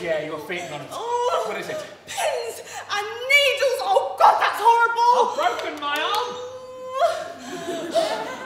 Yeah, you're fainting on it. Oh, what is it? Pins and needles. Oh, God, that's horrible. I've broken my arm.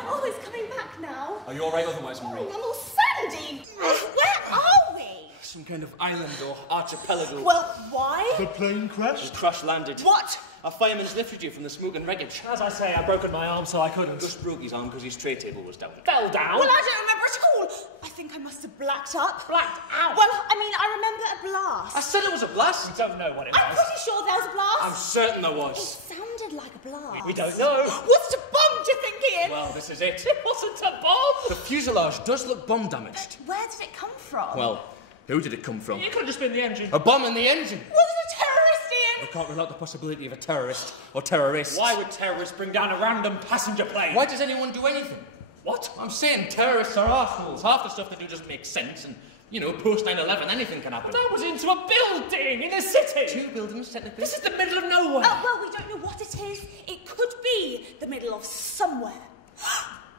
Oh, it's coming back now. Are you all right otherwise, Marie? Oh, I'm all sandy. Where are we? Some kind of island or archipelago. Well, why? The plane crashed? The crash landed. What? Our fireman's lifted you from the smoke and wreckage. As I say, I've broken my arm, so I couldn't. Just broke his arm because his tray table was down. Fell down? Well, I don't remember at all. I think I must have blacked up. Blacked out? Well, I mean, I remember a blast. I said it was a blast. We don't know what it was. I'm pretty sure there was a blast. I'm certain there It was. sounded like a blast. We don't know. Was it a bomb, do you think, Ian? Well, this is it. It wasn't a bomb. The fuselage does look bomb damaged. Where did it come from? Well, who did it come from? It could have just been the engine. A bomb in the engine. Was it a terrorist, Ian? I can't rule out the possibility of a terrorist or terrorists. Why would terrorists bring down a random passenger plane? Why does anyone do anything? What? I'm saying terrorists are arseholes. Half the stuff they do doesn't make sense, and, you know, post 9/11, anything can happen. That was into a building in a city. 2 buildings, technically. This is the middle of nowhere. Well, we don't know what it is. It could be the middle of somewhere.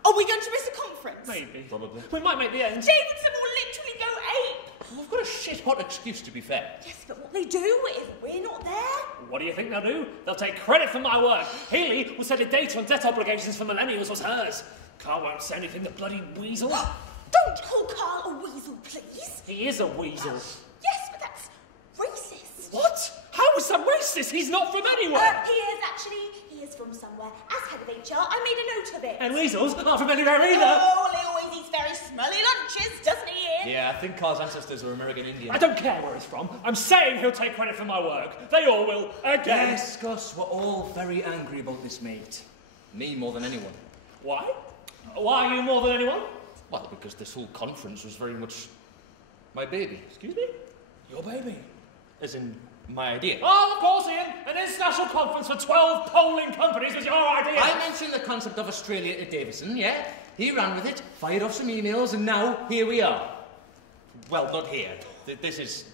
Are we going to miss a conference? Maybe. Probably. We might make the end. Davidson will literally go ape. Well, I've got a shit-hot excuse, to be fair. Yes, but what they do if we're not there? What do you think they'll do? They'll take credit for my work. Healy will set a date on debt obligations for millennials was hers. Carl won't say anything, the bloody weasel. Don't call Carl a weasel, please. He is a weasel. Yes, but that's racist. What? How is that racist? He's not from anywhere. He is actually. He is from somewhere. As head of HR, I made a note of it. And weasels aren't from anywhere either. Oh, well, he always eats very smelly lunches, doesn't he, Ian? Yeah, I think Carl's ancestors were American Indian. I don't care where he's from. I'm saying he'll take credit for my work. They all will, again. Yes, Gus, we're all very angry about this, mate. Me more than anyone. Why? Why are you more than anyone? Well, because this whole conference was very much my baby. Excuse me? Your baby? As in, my idea. Oh, of course, Ian. An international conference for 12 polling companies was your idea. I mentioned the concept of Australia to Davison, yeah? He ran with it, fired off some emails, and now here we are. Well, not here. This is...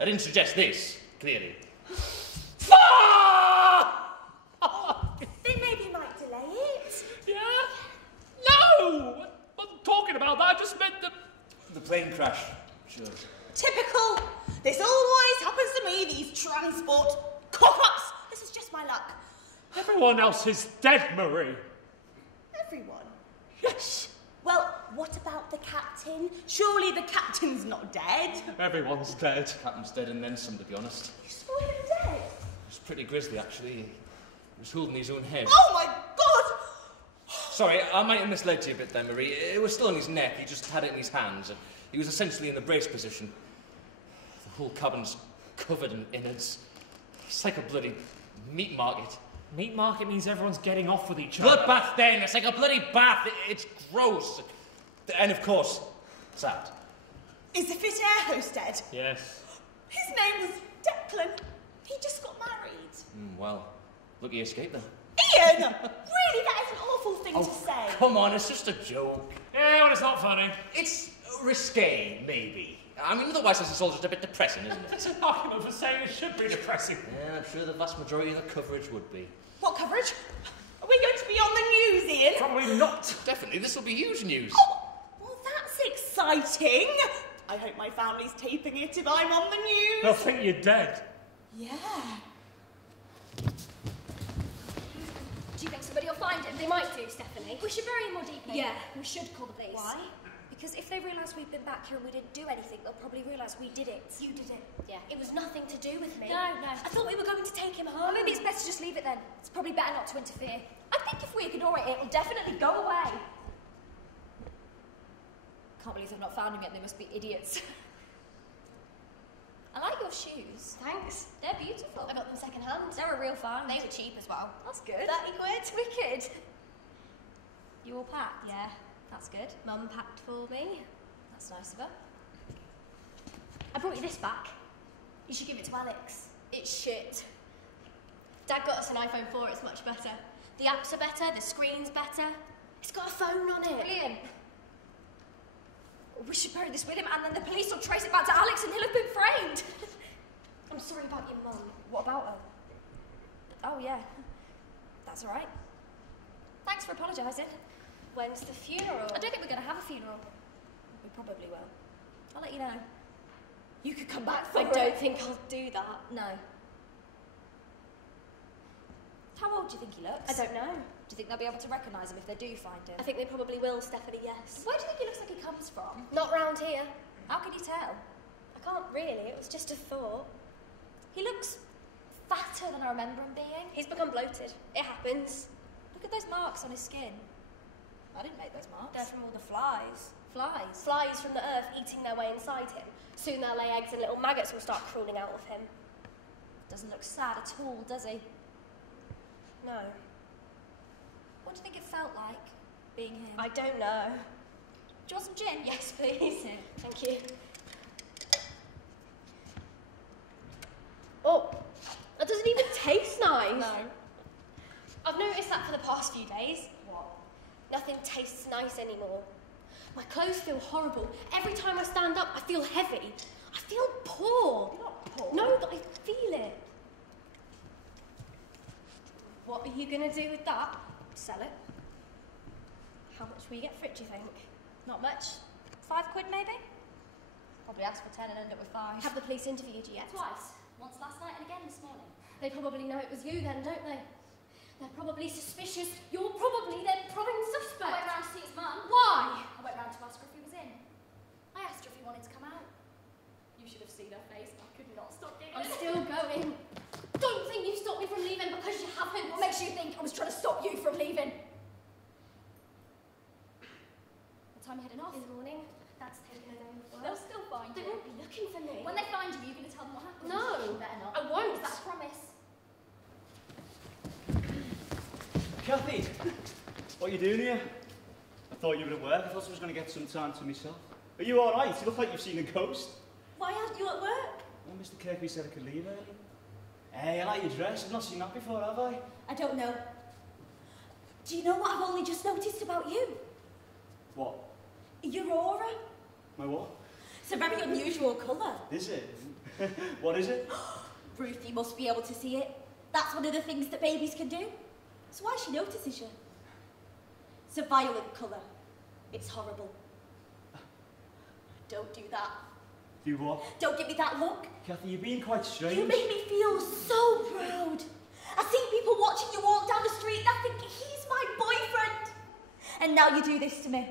I didn't suggest this, clearly. They maybe might delay it. Yeah? No! I'm talking about that. I just meant The plane crash. Sure. Typical. This always happens to me, these transport cock-ups. This is just my luck. everyone else is dead, Marie. Everyone? Yes. Well, what about the captain? Surely the captain's not dead. Everyone's dead. Captain's dead and then some, to be honest. You saw him dead? It was pretty grisly, actually. He was holding his own head. Oh my God! Sorry, I might have misled you a bit there, Marie. It was still on his neck. He just had it in his hands. He was essentially in the brace position. The whole cabin's covered in innards. It's like a bloody meat market. Meat market means everyone's getting off with each other. Bloodbath then. It's like a bloody bath. It's gross. And of course, sad. Is the fit air host dead? Yes. His name was Declan. He just got married. Well, lucky you escaped then. Ian! Really, that is an awful thing to say. Come on, it's just a joke. Yeah, well, it's not funny. It's risque, maybe. I mean, otherwise this is all just a bit depressing, isn't it? It's an argument for saying it should be depressing. Yeah, I'm sure the vast majority of the coverage would be. What coverage? Are we going to be on the news, Ian? Probably not. Definitely, this will be huge news. Oh, well, that's exciting. I hope my family's taping it if I'm on the news. They'll think you're dead. Yeah. Do you think somebody will find him? They might do, Stephanie. We should bury him more deeply. Yeah, we should call the police. Why? Because if they realise we've been back here and we didn't do anything, they'll probably realise we did it. You did it. Yeah. It was nothing to do with me. No. I thought we were going to take him home. Well, maybe it's best to just leave it then. It's probably better not to interfere. I think if we ignore it, it'll definitely go away. Can't believe they've not found him yet. They must be idiots. I like your shoes. Thanks. They're beautiful. I got them second hand. They're a real find. They were cheap as well. That's good. 30 quid. Wicked. You all packed? Yeah. That's good. Mum packed for me. That's nice of her. I brought you this back. You should give it to Alex. It's shit. Dad got us an iPhone 4, it's much better. The apps are better, the screen's better. It's got a phone on it. Brilliant. We should bury this with him and then the police will trace it back to Alex and he'll have been framed. I'm sorry about your mum. What about her? Oh, yeah. That's all right. Thanks for apologising. When's the funeral? I don't think we're going to have a funeral. We probably will. I'll let you know. You could come back for I it. don't think I'll do that. No. How old do you think he looks? I don't know. Do you think they'll be able to recognise him if they do find him? I think they probably will, Stephanie, yes. Where do you think he looks like he comes from? Not round here. How can you tell? I can't really, it was just a thought. He looks fatter than I remember him being. He's become bloated. It happens. Look at those marks on his skin. I didn't make those marks. They're from all the flies. Flies. Flies from the earth eating their way inside him. Soon they'll lay eggs and little maggots will start crawling out of him. Doesn't look sad at all, does he? No. What do you think it felt like, being him? I don't know. Do you want some gin? Yes, please. Thank you. Oh, that doesn't even taste nice. No. I've noticed that for the past few days. What? Nothing tastes nice anymore. My clothes feel horrible. Every time I stand up, I feel heavy. I feel poor. You're not poor. No, but I feel it. What are you going to do with that? Sell it. How much will you get for it, do you think? Not much. £5 maybe? Probably ask for 10 and end up with 5. Have the police interviewed you yet? Twice. Once last night and again this morning. They probably know it was you then, don't they? They're probably suspicious. You're probably their prime suspect. I went round to see his mum. Why? I went round to ask her if he was in. I asked her if he wanted to come out. You should have seen her face. I could not stop giggling. I'm still going. Don't think you stopped me from leaving because you haven't. What makes you think I was trying to stop you from leaving? What time are you heading off? In the morning, Dad's taking a day off work. They'll still find They you. won't be looking for me. When they find you, you're going to tell them what happened? No, You better not. I won't. Is that a promise? Cathy, what are you doing here? I thought you were at work. I thought I was going to get some time to myself. Are you all right? You look like you've seen a ghost. Why aren't you at work? Well, Mr. Kirkby said I could leave early. Hey, I like your dress. I've not seen that before, have I? I don't know. Do you know what I've only just noticed about you? What? Your aura. My what? It's a very unusual colour. Is it? What is it? Ruthie must be able to see it. That's one of the things that babies can do. That's why she notices you. It's a violet colour. It's horrible. Don't do that. Do what? Don't give me that look. Cathy, you're being quite strange. You make me feel so proud. I see people watching you walk down the street and I think, he's my boyfriend. And now you do this to me.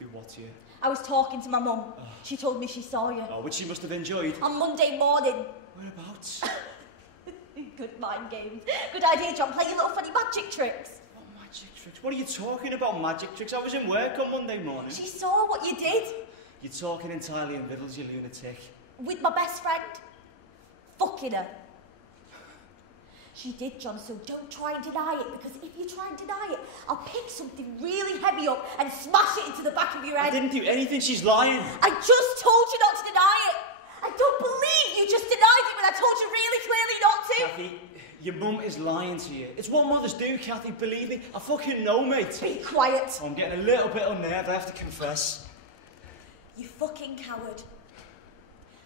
Do what to you? I was talking to my mum. She told me she saw you. Oh, which you must have enjoyed. On Monday morning. Whereabouts? Good mind games. Good idea, John. Play your little funny magic tricks. What magic tricks? What are you talking about, magic tricks? I was in work on Monday morning. She saw what you did You're talking entirely in riddles, you lunatic. with my best friend. Fucking her. She did, John, so don't try and deny it, because if you try and deny it, I'll pick something really heavy up and smash it into the back of your I head. didn't do anything, she's lying. I just told you not to deny it. I don't believe you just denied it when I told you really clearly not to. Cathy, your mum is lying to you. It's what mothers do, Cathy, believe me. I fucking know, mate. Be quiet. Oh, I'm getting a little bit unnerved, I have to confess. You fucking coward.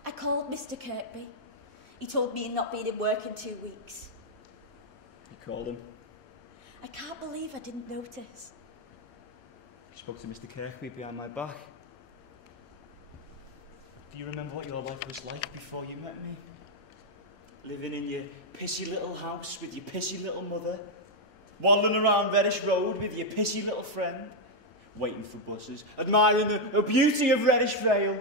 I called Mr. Kirkby. He told me he'd not been in work in 2 weeks. You called him? I can't believe I didn't notice. You spoke to Mr. Kirkby behind my back. Do you remember what your life was like before you met me? Living in your pissy little house with your pissy little mother, waddling around Reddish Road with your pissy little friend, waiting for buses, admiring the beauty of Reddish Vale.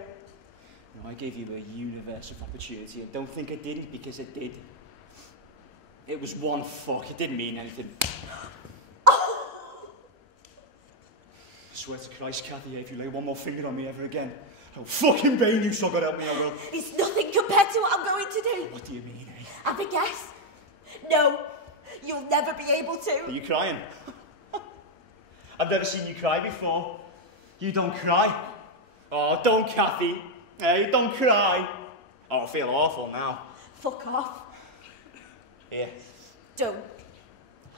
No, I gave you a universe of opportunity. I don't think I didn't, because I did. It was one fuck. It didn't mean anything. I swear to Christ, Cathy, if you lay one more finger on me ever again, I'll fucking bane you, so God help me, I will. It's nothing compared to what I'm going to do. What do you mean, eh? Have a guess? No, you'll never be able to. Are you crying? I've never seen you cry before. You don't cry. Oh, don't, Cathy. Hey, don't cry. Oh, I feel awful now. Fuck off. Here, Don't.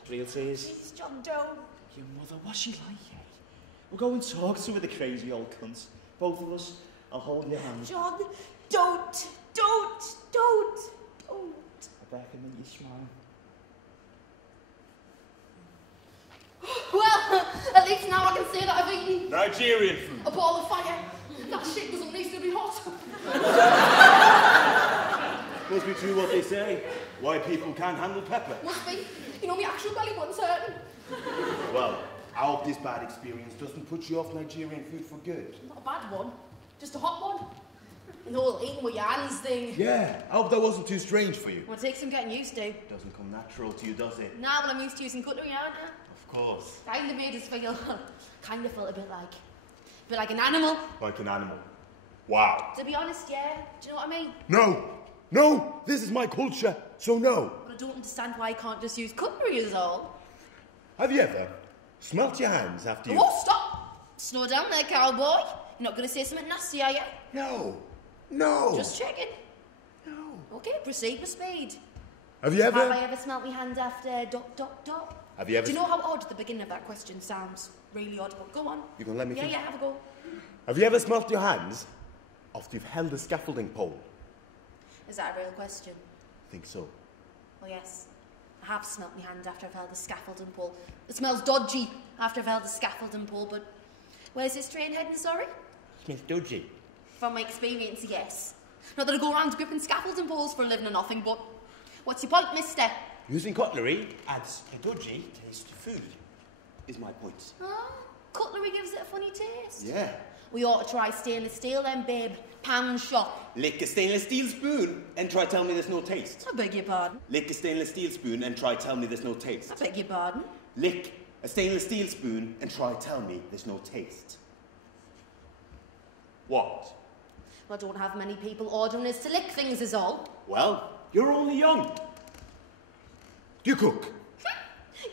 real tears. Please, John, don't. Your mother, what's she like, eh? We'll go and talk to her, the crazy old cunt. Both of us. I'll hold your hand. John, don't. Don't. Don't. Don't. I bet I can make you smile. Well, at least now I can say that I've eaten Nigerian food. a ball of fire. That shit doesn't need to be hot. Must be true what they say. Why people can't handle pepper. Must be. You know, my actual belly button's hurting. Well, I hope this bad experience doesn't put you off Nigerian food for good. Not a bad one. Just a hot one. And the whole eating with your hands thing. Yeah, I hope that wasn't too strange for you. Well, it takes some getting used to. Doesn't come natural to you, does it? Nah, but I'm used to using cutlery, aren't I? Of course. Kind of made us feel, kind of felt a bit like an animal. Like an animal. Wow. To be honest, yeah. Do you know what I mean? No, this is my culture, so no. But I don't understand why I can't just use cutlery is all. Have you ever smelt your hands after you... Oh, stop! Slow down there, cowboy. You're not going to say something nasty, are you? No. Just checking. No. Okay, proceed with speed. Have you ever... Have I ever smelt my hand after ... Have you ever... Do you know how odd the beginning of that question sounds? Really odd, but go on. You gonna let me finish? Yeah, have a go. Have you ever smelt your hands after you've held a scaffolding pole? Is that a real question? I think so. Well, yes. I have smelt my hand after I've held a scaffolding pole. It smells dodgy after I've held a scaffolding pole, but where's this train heading, sorry? Smells dodgy. From my experience, yes. Not that I go around gripping scaffolding poles for a living or nothing, but what's your point, mister? Using cutlery adds a dodgy taste to food, is my point. Ah, cutlery gives it a funny taste. Yeah. We ought to try stainless steel then, babe. Pan shop. Lick a stainless steel spoon and try tell me there's no taste. I beg your pardon. Lick a stainless steel spoon and try tell me there's no taste. I beg your pardon. Lick a stainless steel spoon and try tell me there's no taste. What? I don't have many people ordering us to lick things is all. Well, you're only young. Do you cook?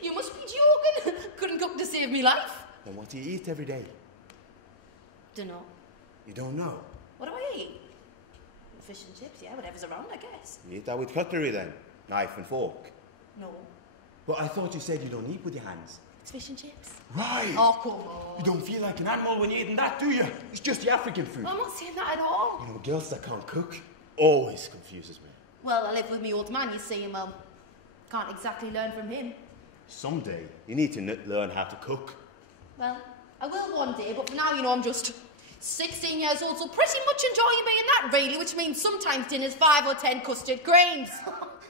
You must be joking. Couldn't cook to save me life. Then what do you eat every day? Dunno. You don't know? What do I eat? Fish and chips, yeah, whatever's around, I guess. You eat that with cutlery then? Knife and fork? No. But I thought you said you don't eat with your hands. It's fish and chips. Right. Oh, come on. You don't feel like an animal when you're eating that, do you? It's just the African food. I'm not saying that at all. You know, girls that can't cook always confuses me. Well, I live with me old man, you see, and well, can't exactly learn from him. Someday, you need to learn how to cook. Well, I will one day, but for now, you know, I'm just 16 years old, so pretty much enjoying being that, really, which means sometimes dinner's 5 or 10 custard grains.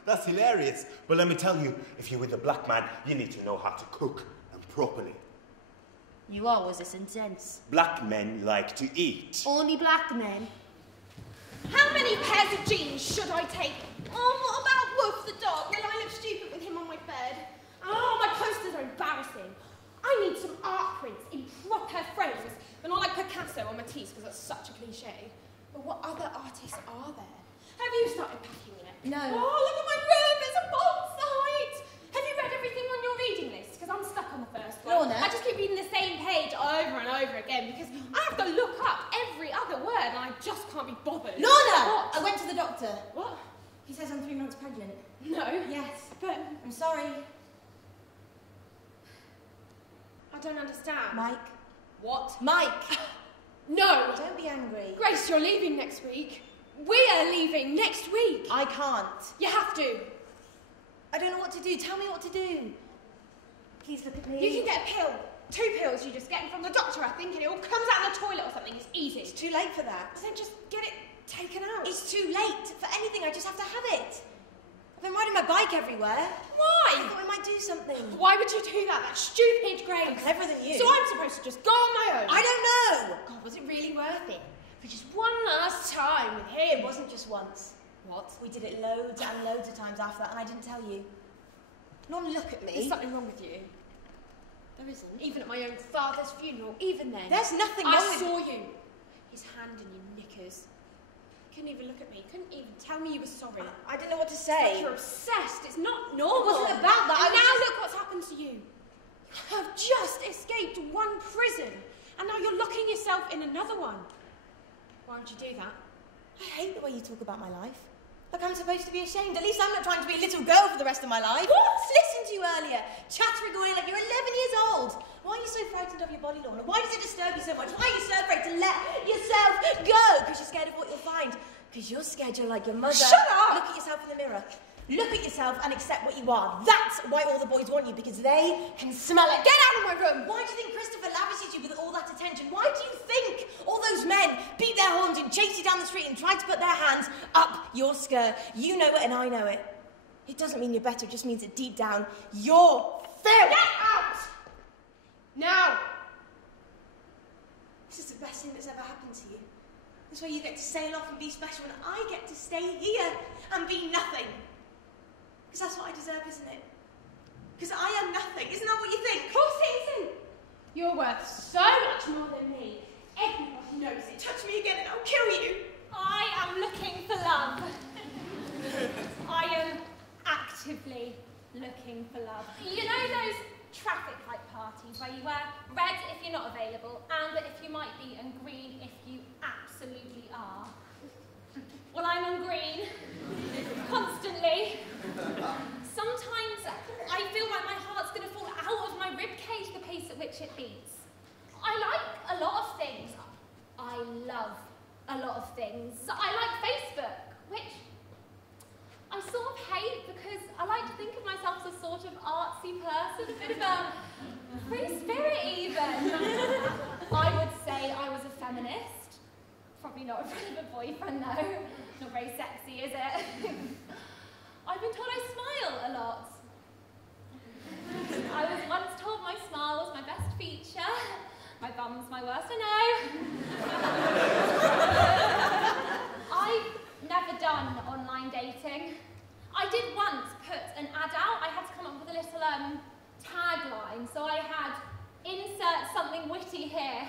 That's hilarious. But let me tell you, if you're with a black man, you need to know how to cook, and properly. You always this intense. Black men like to eat. Only black men. How many pairs of jeans should I take? Oh, what about Wolf the dog? Will I look stupid with him on my bed? Oh, my posters are embarrassing. I need some art prints in proper frames, but not like Picasso or Matisse, because that's such a cliche. But what other artists are there? Have you started packing yet? No. Oh, look at my room, it's a bomb site! Have you read everything on your reading list? Because I'm stuck on the first one. Lorna? I just keep reading the same page over and over again, because I have to look up every other word, and I just can't be bothered. Lorna! What? I went to the doctor. What? He says I'm 3 months pregnant. No. Yes. But I'm sorry. I don't understand. Mike. What? Mike! No! Don't be angry. Grace, you're leaving next week. We are leaving next week. I can't. You have to. I don't know what to do. Tell me what to do. Please look at me. You can get a pill. 2 pills you just get them from the doctor, I think, and it all comes out in the toilet or something. It's easy. It's too late for that. Then just get it taken out. It's too late for anything. I just have to have it. I've been riding my bike everywhere. I Why? thought we might do something. Why would you do that? That's stupid, Grace. I'm cleverer than you. So I'm supposed to just go on my own? I don't know. God, was it really worth it? For just one last time with him? It wasn't just once. What? We did it loads and loads of times after that, and I didn't tell you. None, look at me. There's something wrong with you. There isn't. Even at my own father's funeral, even then. There's nothing wrong I with... saw you. His hand in your knickers. Couldn't even look at me. Couldn't even tell me you were sorry. I didn't know what to It's say. like you're obsessed. It's not normal. It wasn't about that. And I was now just... look what's happened to you. You have just escaped one prison, and now you're locking yourself in another one. Why would you do that? I hate the way you talk about my life. Like I'm supposed to be ashamed. At least I'm not trying to be a little girl for the rest of my life. What? Listened to you earlier, chattering away like you're 11 years old. Why are you so frightened of your body, Lorna? Why does it disturb you so much? Why are you so afraid to let yourself go? Because you're scared of what you'll find. Because you're scared you're like your mother. Shut up! Look at yourself in the mirror. Look at yourself and accept what you are. That's why all the boys want you, because they can smell it. Get out of my room! Why do you think Christopher lavishes you with all that attention? Why do you think all those men beat their horns and chase you down the street and try to put their hands up your skirt? You know it and I know it. It doesn't mean you're better, it just means that deep down, you're fair. Get out! Now! This is the best thing that's ever happened to you. This way you get to sail off and be special, and I get to stay here and be nothing. Because that's what I deserve, isn't it? Because I am nothing. Isn't that what you think? Of course it isn't. You're worth so much more than me. Everyone knows it. Touch me again and I'll kill you. I am looking for love. I am actively looking for love. You know those traffic light parties where you wear red if you're not available, amber if you might be, and green if you absolutely are? Well, I'm on green. Constantly. Sometimes I feel like my heart's going to fall out of my ribcage the pace at which it beats. I like a lot of things. I love a lot of things. I like Facebook, which I sort of hate because I like to think of myself as a sort of artsy person, a bit of a free spirit even. I would say I was a feminist. Probably not in front of a boyfriend though. Not very sexy, is it? I've been told I smile a lot. I was once told my smile was my best feature. My bum's my worst, I know. I've never done online dating. I did once put an ad out. I had to come up with a little tagline. So I had, insert something witty here.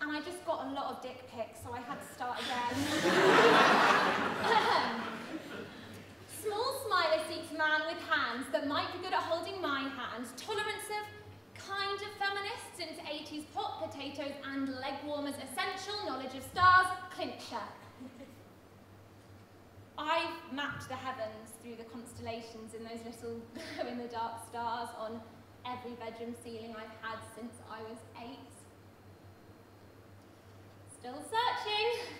And I just got a lot of dick pics, so I had to start again. Small smiler seeks man with hands that might be good at holding my hand. Tolerance of kind of feminists into 80s pot potatoes and leg warmers. Essential knowledge of stars. Clincher. I've mapped the heavens through the constellations in those little glow-in-the-dark stars on every bedroom ceiling I've had since I was 8. Still searching.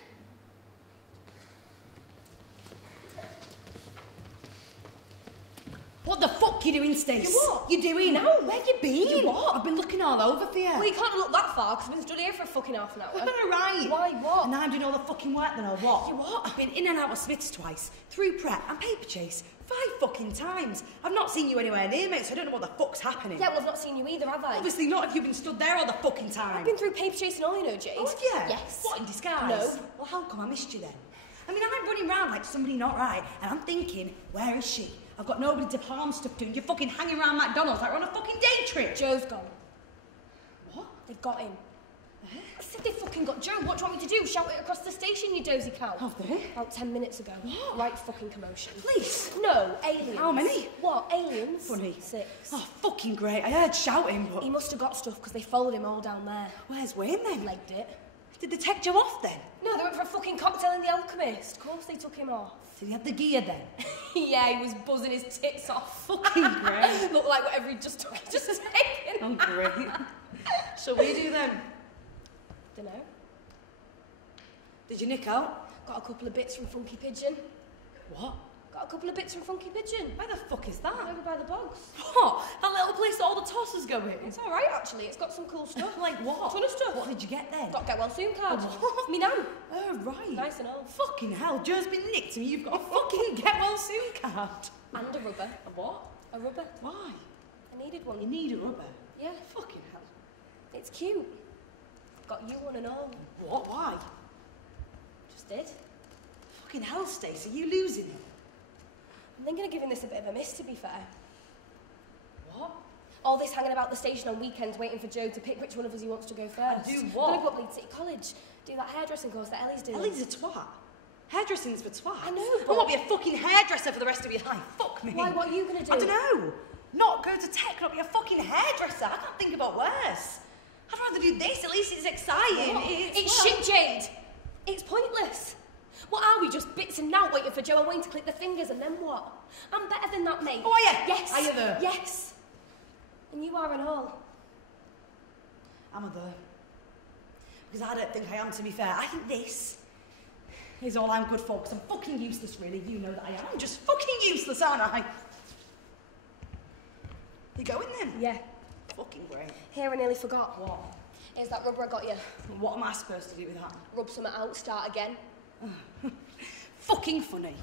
What the fuck you doing, Stace? You what? You doing? No, where you been? You what? I've been looking all over for you. Well, you can't look that far, because I've been stood here for a fucking half an hour. Right. Why, what? And I'm doing all the fucking work then, or what? You what? I've been in and out of Smith's twice, through prep and paper chase 5 fucking times. I've not seen you anywhere near, mate, so I don't know what the fuck's happening. Yeah, well, I've not seen you either, have I? Obviously not if you've been stood there all the fucking time. I've been through paper chase and all, you know, Jade. Oh, yeah? Yes. What, in disguise? No. Well, how come I missed you then? I mean, I'm running around like somebody not right, and I'm thinking, where is she? I've got nobody to palm stuff to, and you're fucking hanging around McDonald's like we're on a fucking day trip. Joe's gone. What? They've got him. I said they fucking got Joe. What do you want me to do? Shout it across the station, you dozy cow. Have they? About 10 minutes ago. What? Right fucking commotion. Police? No, aliens. How many? What, aliens? Funny. 6. Oh, fucking great. I heard shouting, but... He must have got stuff because they followed him all down there. Where's Wayne then? Legged it. Did they take Joe off then? No, they went for a fucking cocktail in the Alchemist. Of course they took him off. Did he have the gear then? Yeah, he was buzzing his tits off. Fucking great. Looked like whatever he just took, he just taken. Oh, great. So what do you do then? Dunno. Did you nick out? Got a couple of bits from Funky Pigeon. What? Got a couple of bits from Funky Pigeon. Where the fuck is that? Over by the bogs. What? That little place that all the tossers go in? It's alright, actually. It's got some cool stuff. Like what? Ton of stuff. What did you get then? Got get well soon card. What? Me nan. Oh, right. Nice and old. Fucking hell, Joe's been nicked and you've got a fucking get well soon card. And a rubber. A what? A rubber. Why? I needed one. You need a rubber? Yeah. Fucking hell. It's cute. Got you one and all. What? Why? Just did. Fucking hell, Stace, are you losing it? I'm thinking of giving this a bit of a miss, to be fair. What? All this hanging about the station on weekends waiting for Joe to pick which one of us he wants to go first. Do what? I'm going to go up Leeds City College. Do that hairdressing course that Ellie's doing. Ellie's a twat. Hairdressing's for twats. I know, I but... won't be a fucking hairdresser for the rest of your life. Fuck me. Why? What are you going to do? I don't know. Not go to tech, not be a fucking hairdresser. I can't think about worse. I'd rather do this. At least it's exciting. What? It's shit, Jade. It's pointless. What are we, just bits and now waiting for Joe and Wayne to click their fingers, and then what? I'm better than that, mate. Oh, are you? Yes. Are you though? Yes. And you are and all. Am I though? Because I don't think I am, to be fair. I think this Is all I'm good for, because I'm fucking useless, really. You know that I am. I'm just fucking useless, aren't I? You going then? Yeah. Fucking great. Here, I nearly forgot. What? Here's that rubber I got you. What am I supposed to do with that? Rub something out, start again. Fucking funny.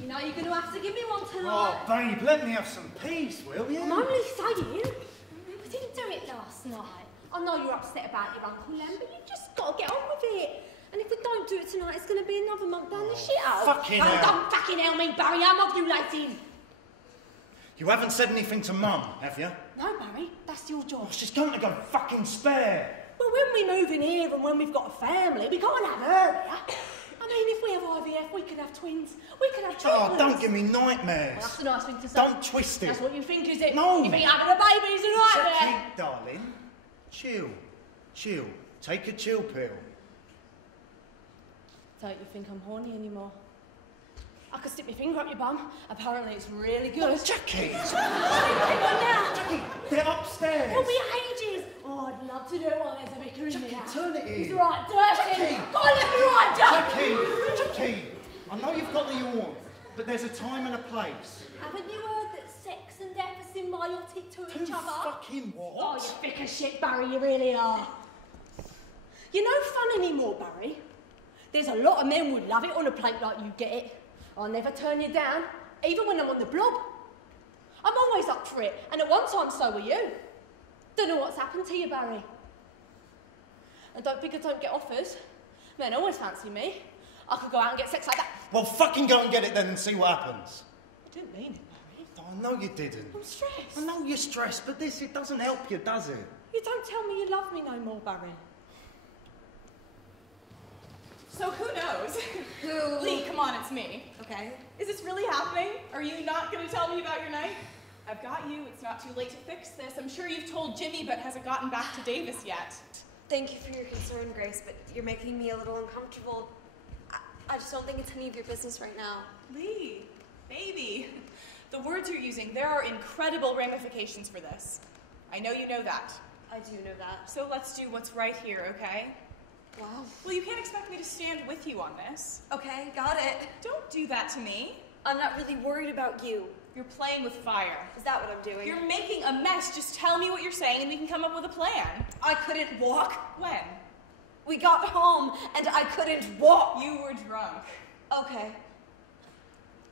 You know you're going to have to give me one Oh, tonight. babe, let me have some peace, will you? I'm only saying. We didn't do it last night. I know you're upset about your Uncle Lem, but you just got to get on with it. And if we don't do it tonight, it's going to be another month down the shit out. Fucking Oh, hell. don't fucking hell me, Barry. I'm ovulating. You haven't said anything to Mum, have you? No, Barry. That's your job. Oh, she's going to go fucking spare. Well, when we move in here and when we've got a family, we can't have her here. I mean, if we have IVF, we can have twins. We can have triplets. Oh, don't give me nightmares. Well, that's a nice thing to say. Don't twist it. That's what you think, is it? No. You think having a baby is a nightmare? Jackie, darling, chill. Chill. Take a chill pill. Don't you think I'm horny anymore? I could stick my finger up your bum. Apparently it's really good. Jackie! Jackie, they're upstairs. It'll be ages. Oh, I'd love to do it while there's a vicar in there. Turn it in. He's right dirty. Jackie. Go on, let me right dirty. Jackie, I know you've got the yawn, but there's a time and a place. Haven't you heard that sex and death are symbiotic to each other? Fucking what? Oh, you thick as shit, Barry, you really are. You're no fun anymore, Barry. There's a lot of men would love it on a plate like you get it. I'll never turn you down, even when I'm on the blob. I'm always up for it, and at one time so were you. Don't know what's happened to you, Barry. And don't think I don't get offers. Men always fancy me. I could go out and get sex like that. Well, fucking go and get it then and see what happens. I didn't mean it, Barry. Oh, I know you didn't. I'm stressed. I know you're stressed, but it doesn't help you, does it? You don't tell me you love me no more, Barry. So who knows? Who? Lee, come on, it's me. Okay. Is this really happening? Are you not going to tell me about your night? I've got you. It's not too late to fix this. I'm sure you've told Jimmy, but hasn't gotten back to Davis yet. Thank you for your concern, Grace, but you're making me a little uncomfortable. I just don't think it's any of your business right now. Lee, baby, the words you're using, there are incredible ramifications for this. I know you know that. I do know that. So let's do what's right here, okay? Wow. Well, you can't expect me to stand with you on this. Okay, got it. Don't do that to me. I'm not really worried about you. You're playing with fire. Is that what I'm doing? You're making a mess. Just tell me what you're saying and we can come up with a plan. I couldn't walk. When? We got home and I couldn't walk. You were drunk. Okay.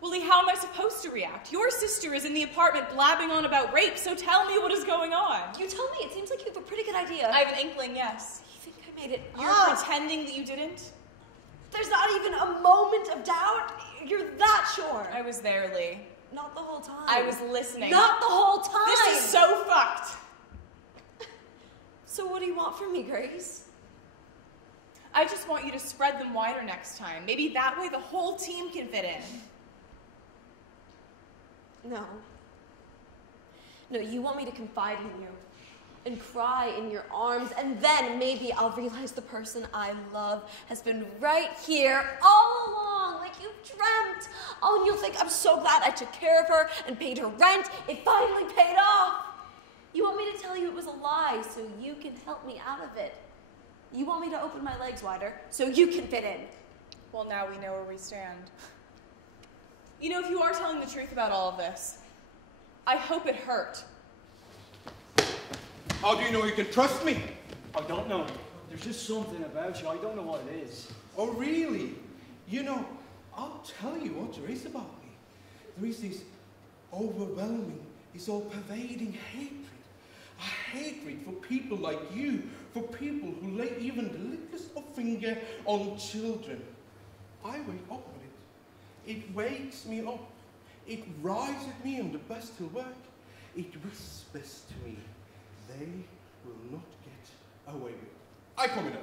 Willie, how am I supposed to react? Your sister is in the apartment blabbing on about rape, so tell me what is going on. You tell me. It seems like you have a pretty good idea. I have an inkling, yes. You think I made it You're up? pretending that you didn't? There's not even a moment of doubt. You're that sure. I was there, Lee. Not the whole time. I was listening. Not the whole time. This is so fucked. So what do you want from me, Grace? I just want you to spread them wider next time. Maybe that way the whole team can fit in. No. No, you want me to confide in you and cry in your arms, and then maybe I'll realize the person I love has been right here all along, like you dreamt. Oh, and you'll think, I'm so glad I took care of her and paid her rent. It finally paid off. You want me to tell you it was a lie so you can help me out of it. You want me to open my legs wider so you can fit in. Well, now we know where we stand. You know, if you are telling the truth about all of this, I hope it hurt. How do you know you can trust me? I don't know. There's just something about you. I don't know what it is. Oh, really? You know, I'll tell you what there is about me. There is this overwhelming, this all-pervading hatred. A hatred for people like you, for people who lay even the littlest of finger on children. I wake up with it. It wakes me up. It rises me on the bus till work. It whispers to me, they will not get away with it. I come in.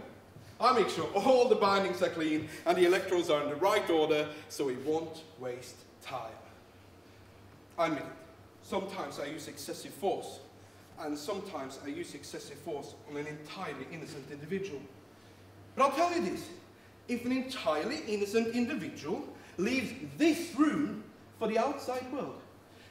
I make sure all the bindings are clean and the electrodes are in the right order so it won't waste time. I admit it. Sometimes I use excessive force. And sometimes I use excessive force on an entirely innocent individual. But I'll tell you this, if an entirely innocent individual leaves this room for the outside world,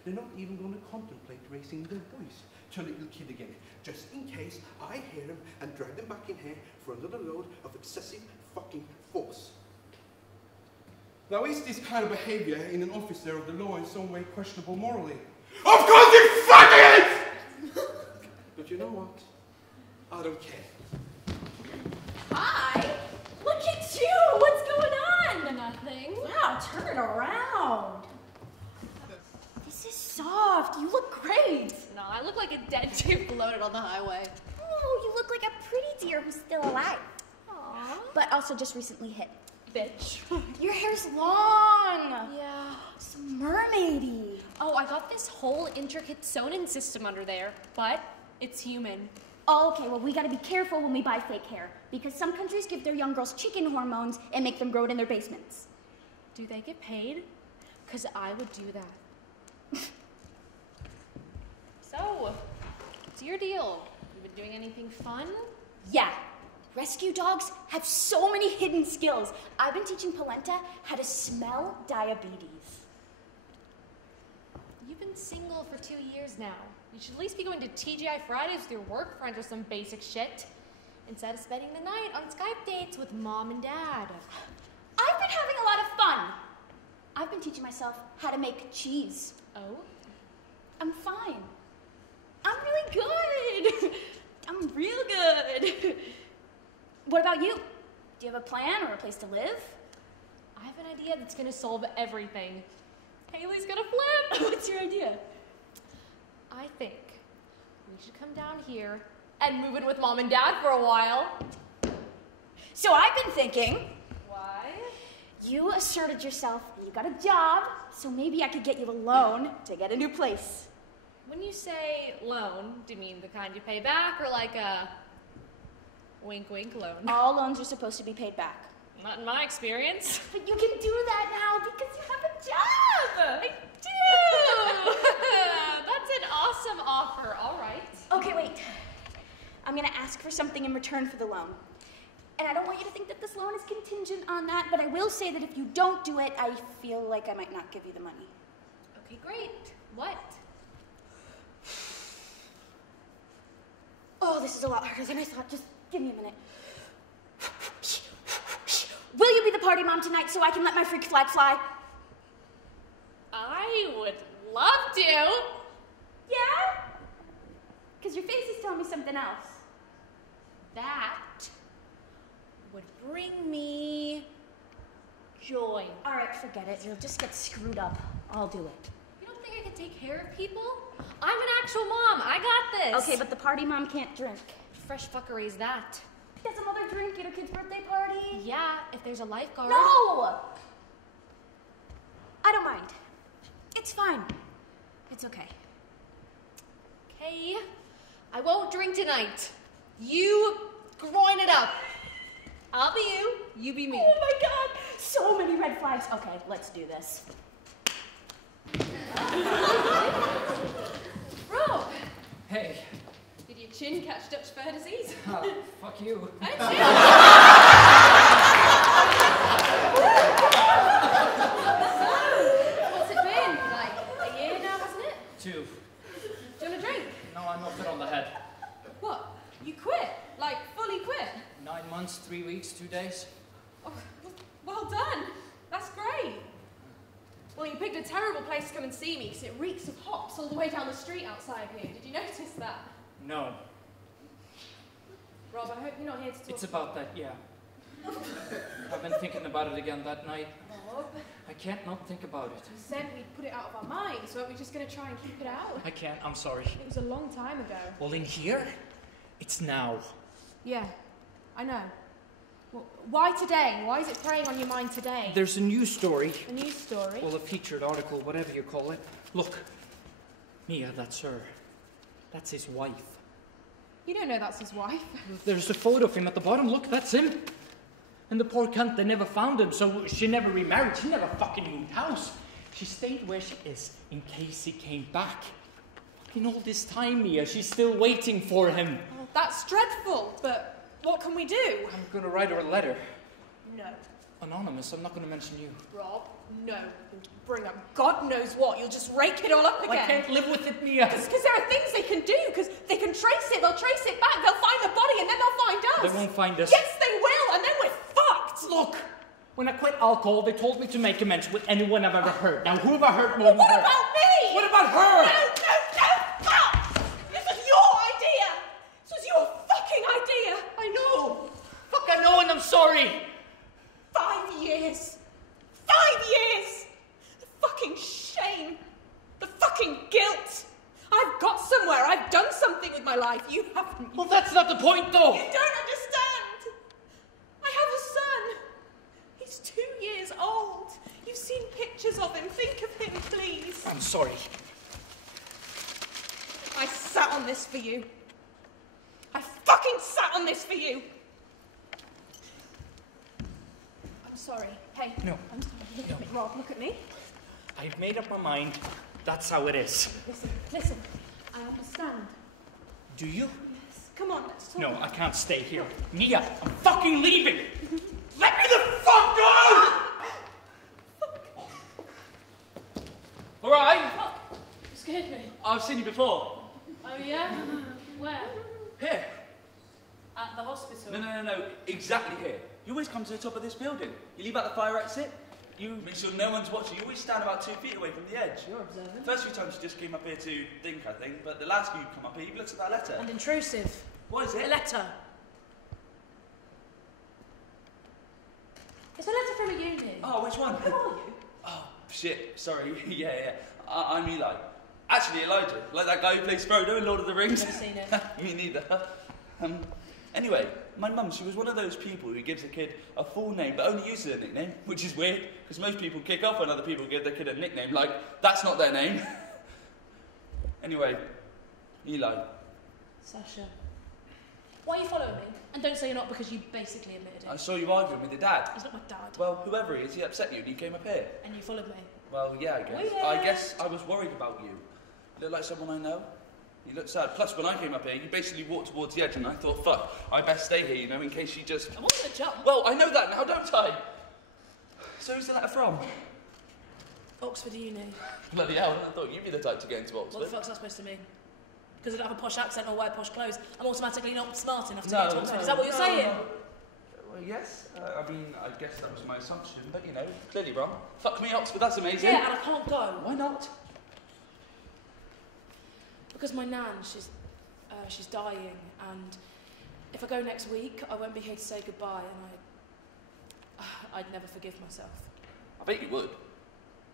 they're not even going to contemplate raising their voice to a little kid again, just in case I hear them and drag them back in here for another load of excessive fucking force. Now, is this kind of behaviour in an officer of the law in some way questionable morally? Of course it fucking is! But you know what? I don't care. Hi! Look at you! What's going on? Nothing. Wow, turn it around. This is soft. You look great. No, I look like a dead deer floated on the highway. Oh, you look like a pretty deer who's still alive. Aww. But also just recently hit. Bitch. Your hair's long. Yeah. So mermaidy. Oh, I got this whole intricate sewn-in system under there, but it's human. Oh, okay, well, we gotta be careful when we buy fake hair, because some countries give their young girls chicken hormones and make them grow it in their basements. Do they get paid? Because I would do that. So, what's your deal? You been doing anything fun? Yeah. Rescue dogs have so many hidden skills. I've been teaching Polenta how to smell diabetes. You've been single for 2 years now. You should at least be going to TGI Fridays with your work friends or some basic shit, instead of spending the night on Skype dates with mom and dad. I've been having a lot of fun. I've been teaching myself how to make cheese. Oh? I'm fine. I'm really good. I'm real good. What about you? Do you have a plan or a place to live? I have an idea that's gonna solve everything. Haley's gonna flip! What's your idea? I think we should come down here and move in with mom and dad for a while. So I've been thinking. Why? You asserted yourself and you got a job, so maybe I could get you a loan to get a new place. When you say loan, do you mean the kind you pay back or like a wink wink loan? All loans are supposed to be paid back. Not in my experience. But you can do that now because you have a job! I do! That's an awesome offer, all right. Okay, wait. I'm gonna ask for something in return for the loan. And I don't want you to think that this loan is contingent on that, but I will say that if you don't do it, I feel like I might not give you the money. Okay, great. What? Oh, this is a lot harder than I thought. Just give me a minute. Will you be the party mom tonight so I can let my freak flag fly? I would love to. Yeah? Because your face is telling me something else. That would bring me joy. All right, forget it. You'll just get screwed up. I'll do it. You don't think I can take care of people? I'm an actual mom. I got this. Okay, but the party mom can't drink. Fresh fuckery is that. Does a mother drink at a kid's birthday party? Yeah, if there's a lifeguard. No! I don't mind. It's fine. It's okay. Okay. I won't drink tonight. You groin it up. I'll be you. You be me. Oh my god! So many red flags. Okay, let's do this. Bro! Hey. Did your chin catch Dutch fur disease? Oh, fuck you. What's it been? Like a year now, hasn't it? 2. Do you want a drink? No, I'm not fit on the head. What? You quit? Like, fully quit? 9 months, 3 weeks, 2 days. Oh, well done. That's great. Well, you picked a terrible place to come and see me because it reeks of hops all the way down the street outside here. Did you notice that? No. Rob, I hope you're not here to talk. It's about that, yeah. I've been thinking about it again that night. Rob, I can't not think about it. we said we'd put it out of our minds, so we're just going to try and keep it out. I can't, I'm sorry. It was a long time ago. Well, in here, it's now. Yeah, I know. Well, why today? Why is it preying on your mind today? There's a news story. A news story? Well, a featured article, whatever you call it. Look. Mia, that's her. That's his wife. You don't know that's his wife. There's a photo of him at the bottom. Look, that's him. And the poor cunt, they never found him, so she never remarried. She never fucking moved house. She stayed where she is in case he came back. In all this time, Mia, she's still waiting for him. Oh, that's dreadful, but what can we do? I'm gonna write her a letter. No. Anonymous, I'm not gonna mention you. Rob, no. You'll bring up God knows what. You'll just rake it all up again. I can't live with it, Mia. Because there are things they can do, because they can trace it. They'll trace it back. They'll find the body, and then they'll find us. They won't find us. Yes, they will, and then we're fucked. Look, When I quit alcohol, they told me to make amends with anyone I've ever hurt. Now, who have I hurt more than her? What about me? What about her? No, fuck! This was your idea! This was your fucking idea! I know. Fuck, I know, and I'm sorry. 5 years. 5 years! The fucking shame. The fucking guilt. I've got somewhere. I've done something with my life. You haven't. Well, that's not the point, though. You don't understand. I have a son. He's 2 years old. You've seen pictures of him. Think of him, please. I'm sorry. I sat on this for you. I fucking sat on this for you. I'm sorry. Hey. No. I'm sorry. Look at me, Rob. Look at me. I've made up my mind. That's how it is. Listen. I understand. Do you? Yes. Come on, let's talk. No, I can't stay here. Mia, I'm fucking leaving. Let me the fuck go! All right. Oh, you scared me. I've seen you before. Oh, yeah? Where? Here. At the hospital. No. Exactly here. You always come to the top of this building. You leave out the fire exit. You make sure no one's watching. You always stand about 2 feet away from the edge. You're observant. First few times you just came up here to think, I think, but the last few you come up here, you've looked at that letter. And intrusive. What is A it? letter. It's a letter from a uni. Oh, which one? Who are you? Oh, shit. Sorry. yeah. I'm Eli. Actually, Elijah. Like that guy who plays Frodo in Lord of the Rings. Never seen it. Me neither. Anyway, my mum, she was one of those people who gives a kid a full name but only uses a nickname, which is weird, because most people kick off when other people give their kid a nickname, like, that's not their name. Anyway, Eli. Sasha. Why are you following me? And don't say you're not because you basically admitted it. I saw you arguing with your dad. He's not my dad. Well, whoever he is, he upset you and he came up here. And you followed me. Well, yeah, I guess. Weird. I guess I was worried about you. You look like someone I know. You look sad. Plus, when I came up here, you basically walked towards the edge and I thought, fuck, I best stay here, you know, in case she just... I wasn't a jump. Well, I know that now, don't I? So who's the letter from? Oxford Uni. Bloody hell, I thought you'd be the type to get into Oxford. What the fuck's that supposed to mean? Because I don't have a posh accent or wear posh clothes, I'm automatically not smart enough to get to Oxford. Is that what you're saying? Well, yes. I mean, I guess that was my assumption, but, you know, clearly wrong. Fuck me, Oxford, that's amazing. Yeah, and I can't go. Why not? Because my nan, she's dying, and if I go next week, I won't be here to say goodbye, and I'd never forgive myself. I bet you would.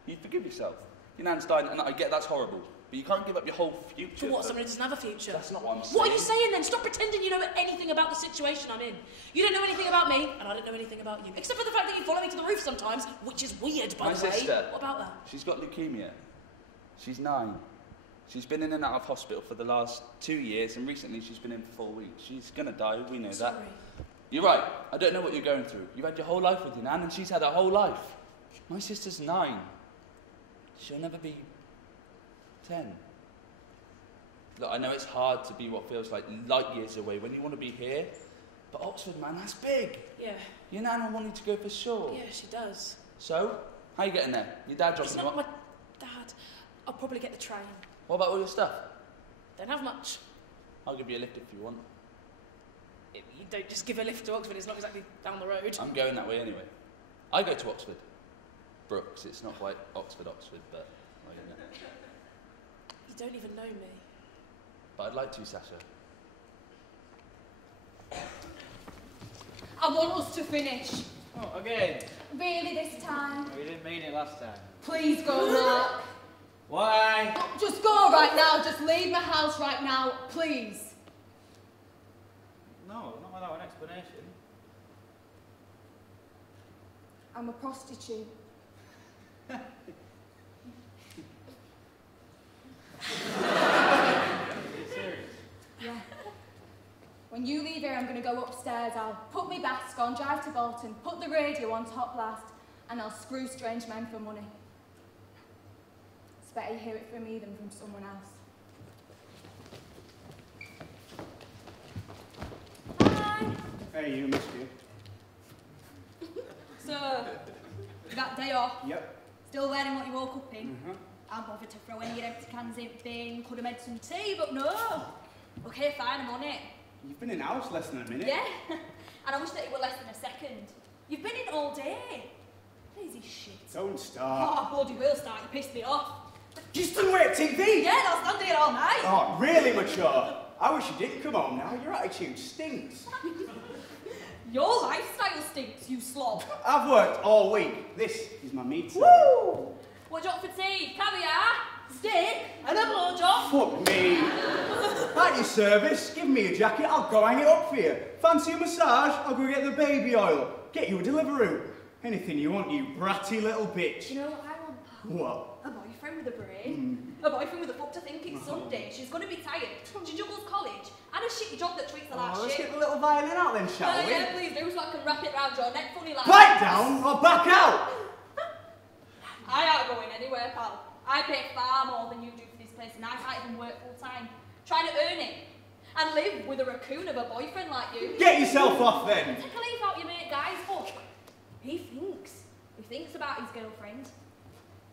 You'd forgive yourself. Your nan's dying, and I get that's horrible, but you can't give up your whole future. For what? Someone who doesn't have a future? That's not what I'm saying. What are you saying then? Stop pretending you know anything about the situation I'm in. You don't know anything about me, and I don't know anything about you. Except for the fact that you follow me to the roof sometimes, which is weird, by the way. My sister. What about that? She's got leukemia. She's 9. She's been in and out of hospital for the last 2 years, and recently she's been in for 4 weeks. She's gonna die, we know Sorry. that. You're right, I don't know what you're going through. You've had your whole life with your nan, and she's had her whole life. My sister's 9. She'll never be 10. Look, I know it's hard to be what feels like light years away when you want to be here, but Oxford, man, that's big. Yeah. Your nan will want you to go for sure. Yeah, she does. So, how you getting there? Your dad dropping It's you not off? my dad. I'll probably get the train. What about all your stuff? Don't have much. I'll give you a lift if you want. You don't just give a lift to Oxford, it's not exactly down the road. I'm going that way anyway. I go to Oxford. Brooks, it's not quite Oxford, but I don't know. You don't even know me. But I'd like to, Sasha. I want us to finish. Oh, again? Really this time? We didn't mean it last time. Please go, Mark. Why? Just go right now. Just leave my house right now, please. No, not without an explanation. I'm a prostitute. Yeah. When you leave here, I'm going to go upstairs. I'll put my mask on, drive to Bolton, put the radio on top blast, and I'll screw strange men for money. It's better you hear it from me than from someone else. Hi. Hey, you missed you. So, you got day off? Yep. Still wearing what you woke up in? I'm bothered to throw any of your empty cans in the bin. Could have made some tea, but no. Okay, fine, I'm on it. You've been in house less than a minute. Yeah, and I wish that it were less than a second. You've been in all day. Lazy shit. Don't start. Oh, I bloody will start. You pissed me off. You stood away at TV? Yeah, I'll stand here all night. Oh, really mature. I wish you didn't come home now. Your attitude stinks. Your lifestyle stinks, you slob. I've worked all week. This is my meat. Woo! What do you want for tea? Caviar, steak, and a blowjob? Fuck me. At your service, give me a jacket, I'll go hang it up for you. Fancy a massage? I'll go get the baby oil. Get you a Deliveroo. Anything you want, you bratty little bitch. You know what I want, pal? What? A boyfriend with a brain. A boyfriend with a fuck to think it's Sunday. She's going to be tired. She juggles college. And a shit job that treats her like Let's shit. get the little violin out then, shall we? Yeah, please do, so I can wrap it round your neck funny like Pipe down or back out! I ain't going anywhere, pal. I pay far more than you do for this place, and I can't even work full time. Trying to earn it. And live with a raccoon of a boyfriend like you. Get yourself off then! Take a leaf out your mate Guy's book. He thinks about his girlfriend.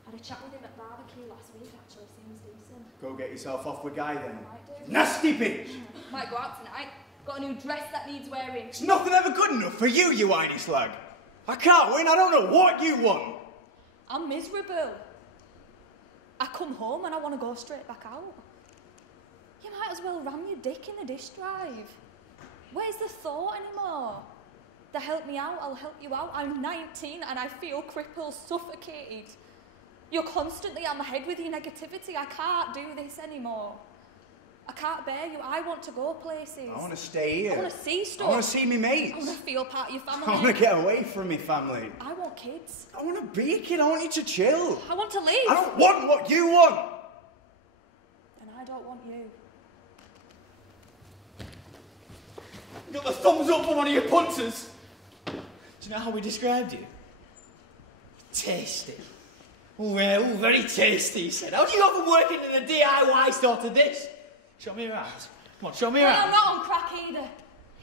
Had a chat with him at barbecue last week, actually. Seems decent. Go get yourself off with Guy then. Might do. Nasty bitch! Might go out tonight. Got a new dress that needs wearing. It's nothing ever good enough for you, you whiny slag. I can't win, I don't know what you want. I'm miserable. I come home and I want to go straight back out. You might as well ram your dick in the dish drive. Where's the thought anymore? The help me out, I'll help you out. I'm 19 and I feel crippled, suffocated. You're constantly on my head with your negativity. I can't do this anymore. I can't bear you. I want to go places. I want to stay here. I want to see stuff. I want to see me mates. I want to feel part of your family. I want to get away from me family. I want kids. I want to be a kid. I want you to chill. I want to live. I don't want what you want. And I don't want you. You got the thumbs up for one of your punters. Do you know how we described you? Tasty. Oh, yeah, oh, very tasty, he said. How do you go from working in a DIY store to this? Show me around. Come on, show me around. I'm not on crack either.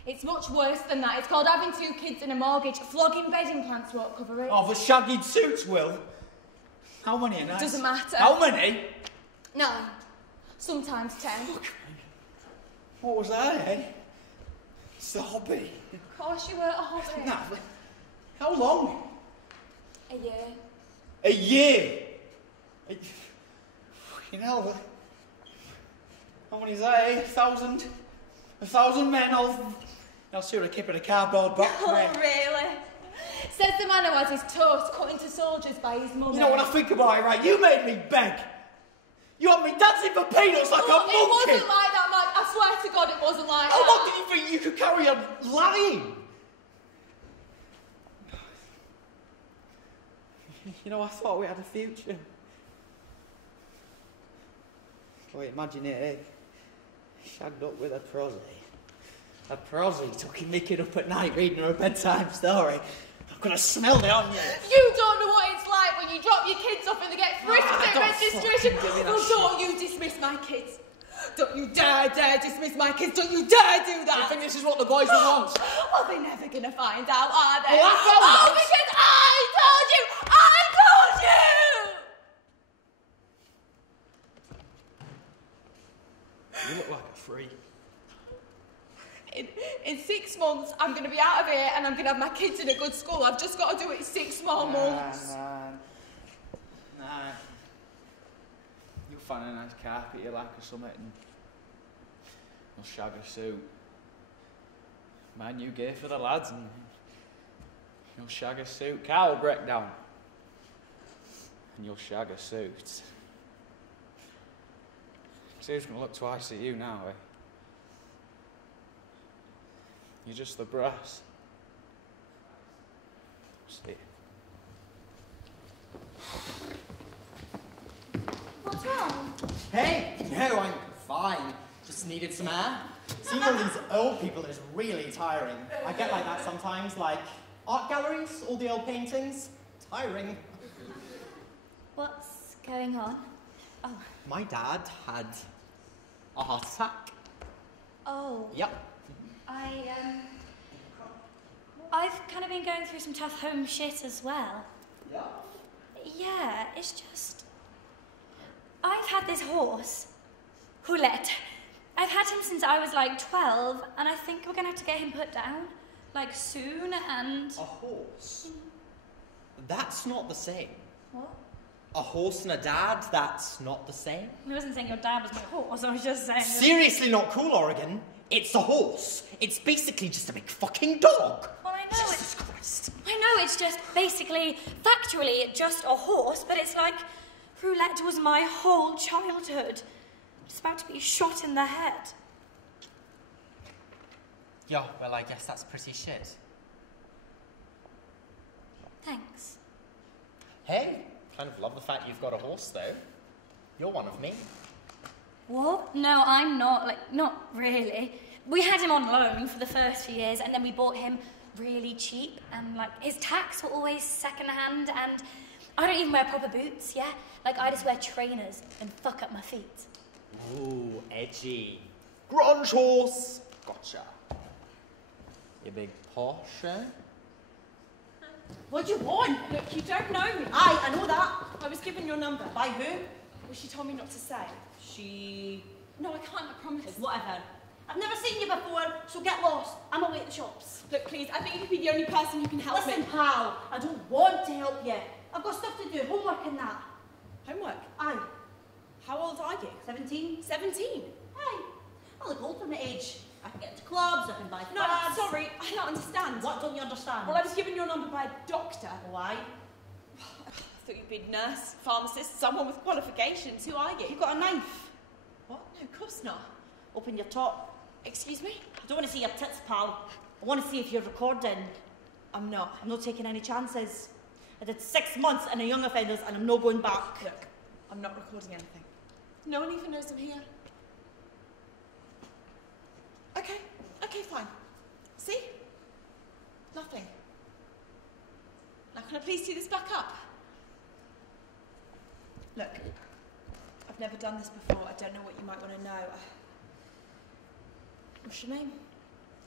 It's much worse than that. It's called having 2 kids and a mortgage. Flogging bed implants won't cover it. Oh, the shaggy suits will. How many are nice? Doesn't matter. How many? 9. Sometimes 10. What was that, eh? It's the hobby. Of course you were a hobby. Nah, how long? A year. A year? Fucking hell. How many is that, eh? 1,000? 1,000 men, I'll see a kip in a cardboard box. Oh, really? Says the man who has his toast cut into soldiers by his mum. You know, when I think about it, right, you made me beg. You had me dancing for peanuts like a monkey. It wasn't like that, Mike. I swear to God it wasn't like How that. long did you think you could carry on lying? You know, I thought we had a future. Boy, imagine it, eh? Shagged up with a prosy. A prosy took him making up at night reading her a bedtime story. I'm gonna smell it on you. You don't know what it's like when you drop your kids off and they get frisked at registration. Oh, don't you dismiss my kids. Don't you dare dismiss my kids. Don't you dare do that. I think this is what the boys will want. Well, they're never gonna find out, are they? Well, I found out. Because I told you! I told you! You look like a freak. In 6 months, I'm going to be out of here and I'm going to have my kids in a good school. I've just got to do it 6 more months. Nah. You'll find a nice carpet you like or something and you'll shag a suit. My new gear for the lads and you'll shag a suit. Car will break down. And you'll shag a suit. See who's going to look twice at you now, eh? You're just the brass. See. What's wrong? Hey, no, I'm fine. Just needed some air. Seeing all these old people is really tiring. I get like that sometimes, like art galleries, all the old paintings. Tiring. What's going on? Oh. My dad had a heart attack. Oh. Yep. I've kind of been going through some tough home shit as well. Yeah? Yeah, it's just... I've had this horse, Hulette. I've had him since I was like 12, and I think we're going to have to get him put down. like soon and... A horse? That's not the same. What? A horse and a dad, that's not the same. I wasn't saying your dad was my horse, I was just saying... Seriously not cool, Oregon. It's a horse. It's basically just a big fucking dog. Well, I know I know it's just basically, factually, just a horse, but it's like roulette was my whole childhood. It's about to be shot in the head. Yeah, well, I guess that's pretty shit. Thanks. Hey, kind of love the fact you've got a horse, though. You're one of me. What? No, I'm not. Like, not really. We had him on loan for the first few years, and then we bought him really cheap, and, like, his tacks were always second-hand, and I don't even wear proper boots, yeah? Like, I just wear trainers and fuck up my feet. Ooh, edgy. Grunge horse. Gotcha. You big Porsche? What do you want? Look, you don't know me. Aye, I know that. I was given your number. By who? Well, she told me not to say. She... No, I can't, I promise. Whatever. I've never seen you before, so get lost. I'm away at the shops. Look, please, I think you could be the only person who can help me. Listen, pal, I don't want to help you. I've got stuff to do, homework and that. Homework? Aye. How old are you? 17. 17? Aye. I look old for my age. I can get to clubs, I can buy No, fads. sorry, I don't understand. What don't you understand? Well, I was given your number by a doctor. Why? I thought you'd be a nurse, pharmacist, someone with qualifications. Who are you? You got a knife? What? No, of course not. Open your top. Excuse me? I don't want to see your tits, pal. I want to see if you're recording. I'm not. I'm not taking any chances. I did 6 months in a young offenders and I'm not going back. Look, I'm not recording anything. No one even knows I'm here. Okay, okay, fine. See? Nothing. Now can I please see this back up? Look, I've never done this before. I don't know what you might want to know. What's your name?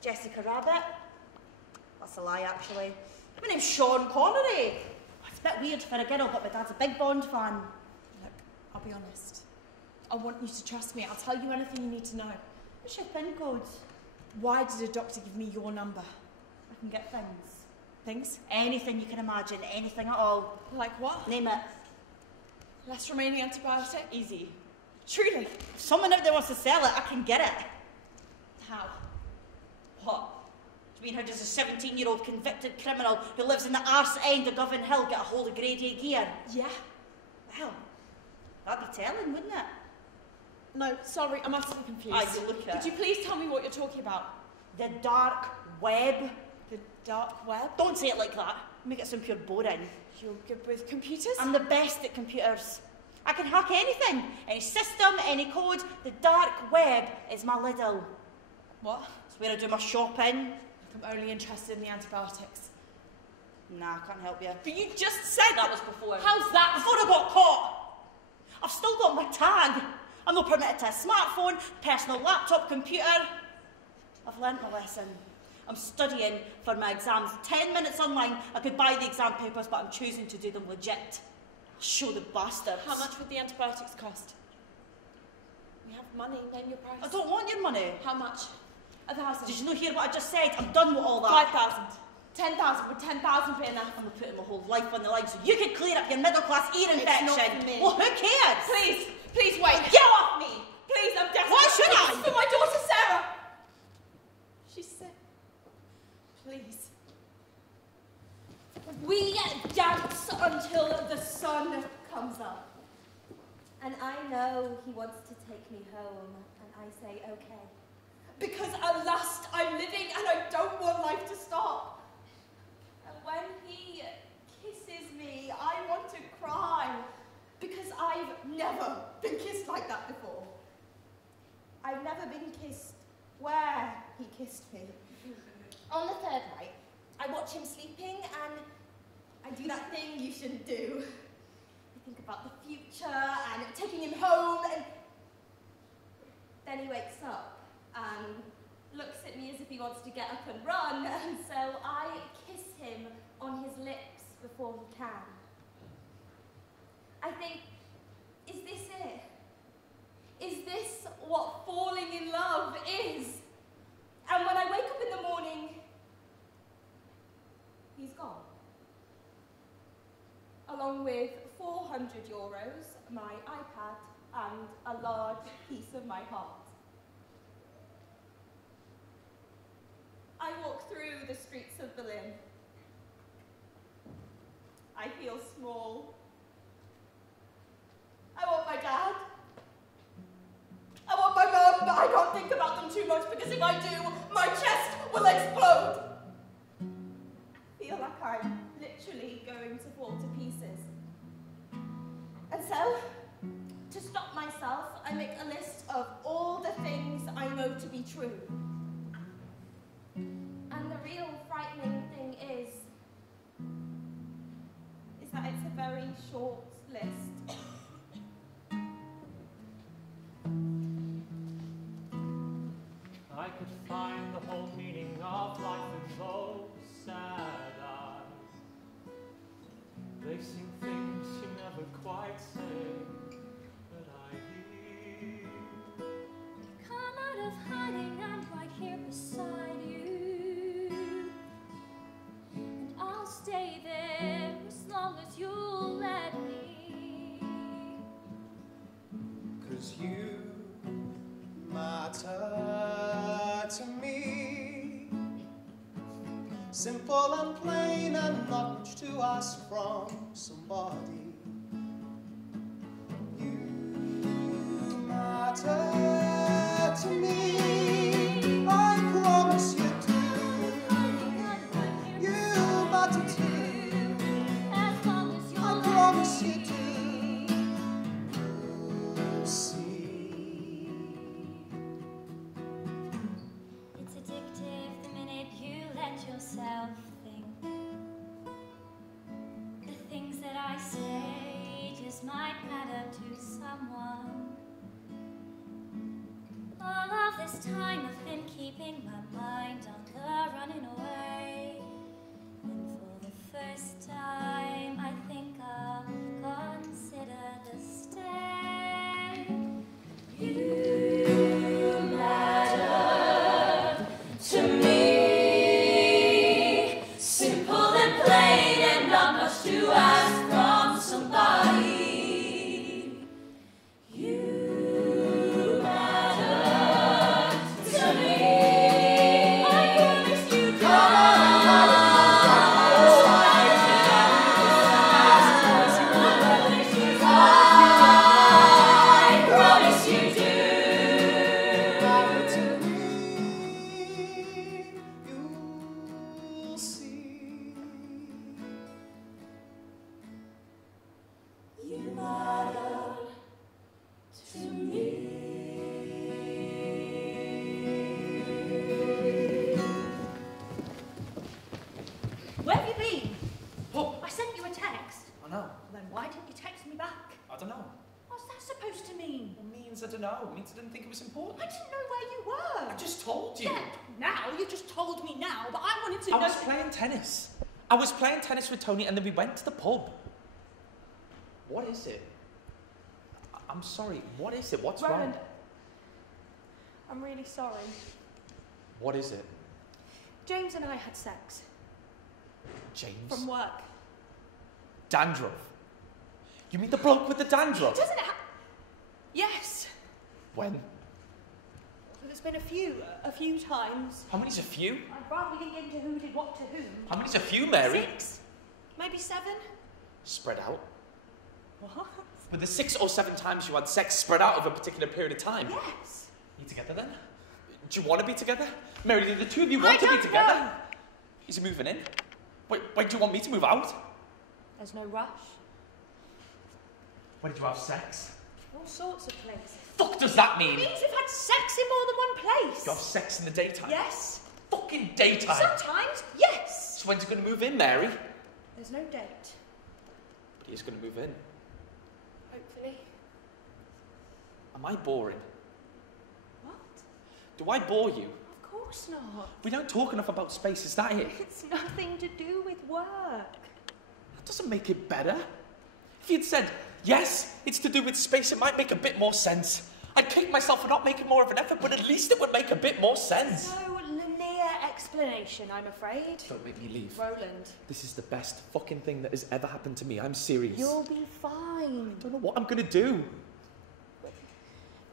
Jessica Rabbit. That's a lie, actually. My name's Sean Connery. It's a bit weird for a girl, but my dad's a big Bond fan. Look, I'll be honest. I want you to trust me. I'll tell you anything you need to know. What's your PIN code? Why did a doctor give me your number? I can get things. Things? Anything you can imagine, anything at all. Like what? Name it. Less remaining antibiotic? Easy. Truly. If someone out there wants to sell it, I can get it. How? What? Do you mean how does a 17-year-old convicted criminal who lives in the arse end of Govan Hill get a hold of grade A gear? Yeah. Well, that'd be telling, wouldn't it? No, sorry, I'm utterly confused. Aye, you look at Could you please tell me what you're talking about? The dark web. The dark web? Don't say it like that. Make it sound pure boring. You're good with computers? I'm the best at computers. I can hack anything. Any system, any code. The dark web is my Lidl. What? It's where I do my shopping. I'm only interested in the antibiotics. Nah, I can't help you. But you just said that was before. How's that? Before I got caught. I've still got my tag. I'm not permitted to a smartphone, personal laptop, computer. I've learnt my lesson. I'm studying for my exams. 10 minutes online, I could buy the exam papers, but I'm choosing to do them legit. I'll show the bastards. How much would the antibiotics cost? We have money, name your price. I don't want your money. How much? 1,000. Did you not hear what I just said? I'm done with all that. 5,000. 10,000. Would 10,000 be enough? I'm putting my whole life on the line so you could clear up your middle-class ear infection. It's not for me. Well, who cares? Please, please wait. Get off me! Please, I'm desperate. Why should I? It's for my daughter, Sarah. She's sick. Please. We dance until the sun comes up. And I know he wants to take me home, and I say, okay. Because at last I'm living and I don't want life to stop. And when he kisses me, I want to cry. Because I've never been kissed like that before. I've never been kissed where he kissed me. On the third night, I watch him sleeping and I do that thing you shouldn't do. I think about the future and taking him home, and then he wakes up and looks at me as if he wants to get up and run, and so I kiss him on his lips before he can. I think, is this it? Is this what falling in love is? And when I wake up in the morning, along with €400, my iPad, and a large piece of my heart. I walk through the streets of Berlin. I feel small. I want my dad. I want my mum, but I can't think about them too much because if I do, my chest will explode. I feel like I'm literally going to fall to pieces. And so, to stop myself, I make a list of all the things I know to be true. And the real frightening thing is that it's a very short list. I could find the whole meaning of life in those sad eyes. They sing things you never quite say, but I hear. Come out of hiding, I'm right here beside you. And I'll stay there as long as you'll let me. 'Cause you matter to me. Simple and plain and not much to ask from somebody. You matter to me. I promise you do. You matter too. As long as you'll I promise you do. It's addictive the minute you let yourself think. The things that I say just might matter to someone. All of this time I've been keeping my mind on the running away. And for the first time I think I'll consider the stay. You matter to me. Simple and plain and not much to ask from somebody. You matter to me. I promise you do. I promise you do. You'll see. You matter to me. Where have you been? Oh, I sent you a text. I know. Then why didn't you text me back? I don't know. What's that supposed to mean? It means I don't know. It means I didn't think it was important. I didn't know where you were. I just told you. Yeah, now you just told me now, but I wanted to I know. was playing tennis. I was playing tennis with Tony and then we went to the pub. What is it? I'm sorry. What is it? What's Roland, wrong? I'm really sorry. What is it? James and I had sex. James? From work. Dandruff. You mean the bloke with the dandruff? Doesn't it Yes. When? There's been a few times. How many's a few? I'd rather we didn't get into who did what to whom. How many's a few, Mary? 6. Maybe 7. Spread out. What? Were the 6 or 7 times you had sex spread out over a particular period of time? Yes. You together then? Do you want to be together? Mary, do the two of you want to be together? Know. Is he moving in? Wait, do you want me to move out? There's no rush. Where did you have sex? All sorts of places. Fuck does that It mean? means we've had sex in more than one place. You have sex in the daytime? Yes. Fucking daytime? Sometimes, yes. So when's he going to move in, Mary? There's no date. But he's going to move in. Hopefully. Am I boring? What? Do I bore you? Of course not. We don't talk enough about space, is that it? It's nothing to do with work. That doesn't make it better. If you'd said, yes, it's to do with space, it might make a bit more sense. I'd kick myself for not making more of an effort, but at least it would make a bit more sense. So linear explanation, I'm afraid. Don't make me leave. Roland. This is the best fucking thing that has ever happened to me. I'm serious. You'll be fine. I don't know what I'm gonna do.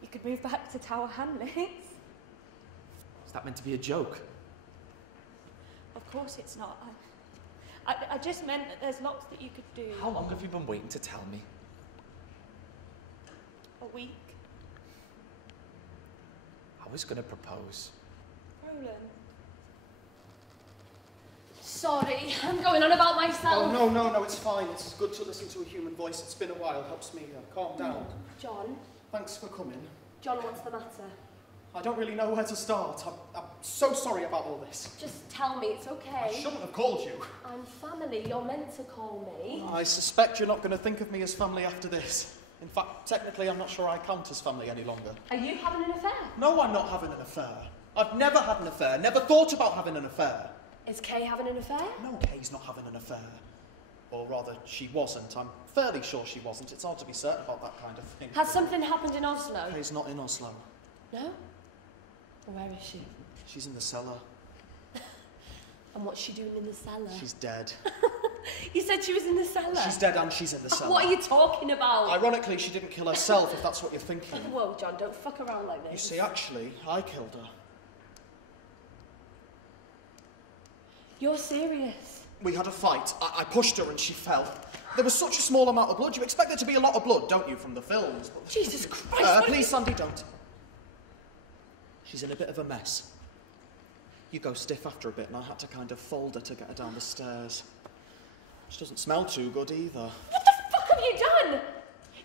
You could move back to Tower Hamlets. Is that meant to be a joke? Of course it's not. I just meant that there's lots that you could do. How long have you been waiting to tell me? A week. I was gonna propose. Roland. Sorry, I'm going on about myself. Oh, no, it's fine. It's good to listen to a human voice. It's been a while. Helps me calm down. John? Thanks for coming. John, what's the matter? I don't really know where to start. I'm so sorry about all this. Just tell me, it's okay. I shouldn't have called you. I'm family, you're meant to call me. I suspect you're not going to think of me as family after this. In fact, technically, I'm not sure I count as family any longer. Are you having an affair? No, I'm not having an affair. I've never had an affair, never thought about having an affair. Is Kay having an affair? No, Kay's not having an affair. Or rather, she wasn't. I'm fairly sure she wasn't. It's hard to be certain about that kind of thing. Has something happened in Oslo? Kay's not in Oslo. No? Where is she? She's in the cellar. And what's she doing in the cellar? She's dead. You said she was in the cellar? She's dead and she's in the cellar. What are you talking about? Ironically, she didn't kill herself, if that's what you're thinking. Whoa, John, don't fuck around like this. You see, actually, I killed her. You're serious? We had a fight. I pushed her and she fell. There was such a small amount of blood. You expect there to be a lot of blood, don't you, from the films? But... Jesus Christ! Please, Sandy, don't. She's in a bit of a mess. You go stiff after a bit, and I had to kind of fold her to get her down the stairs. She doesn't smell too good either. What the fuck have you done?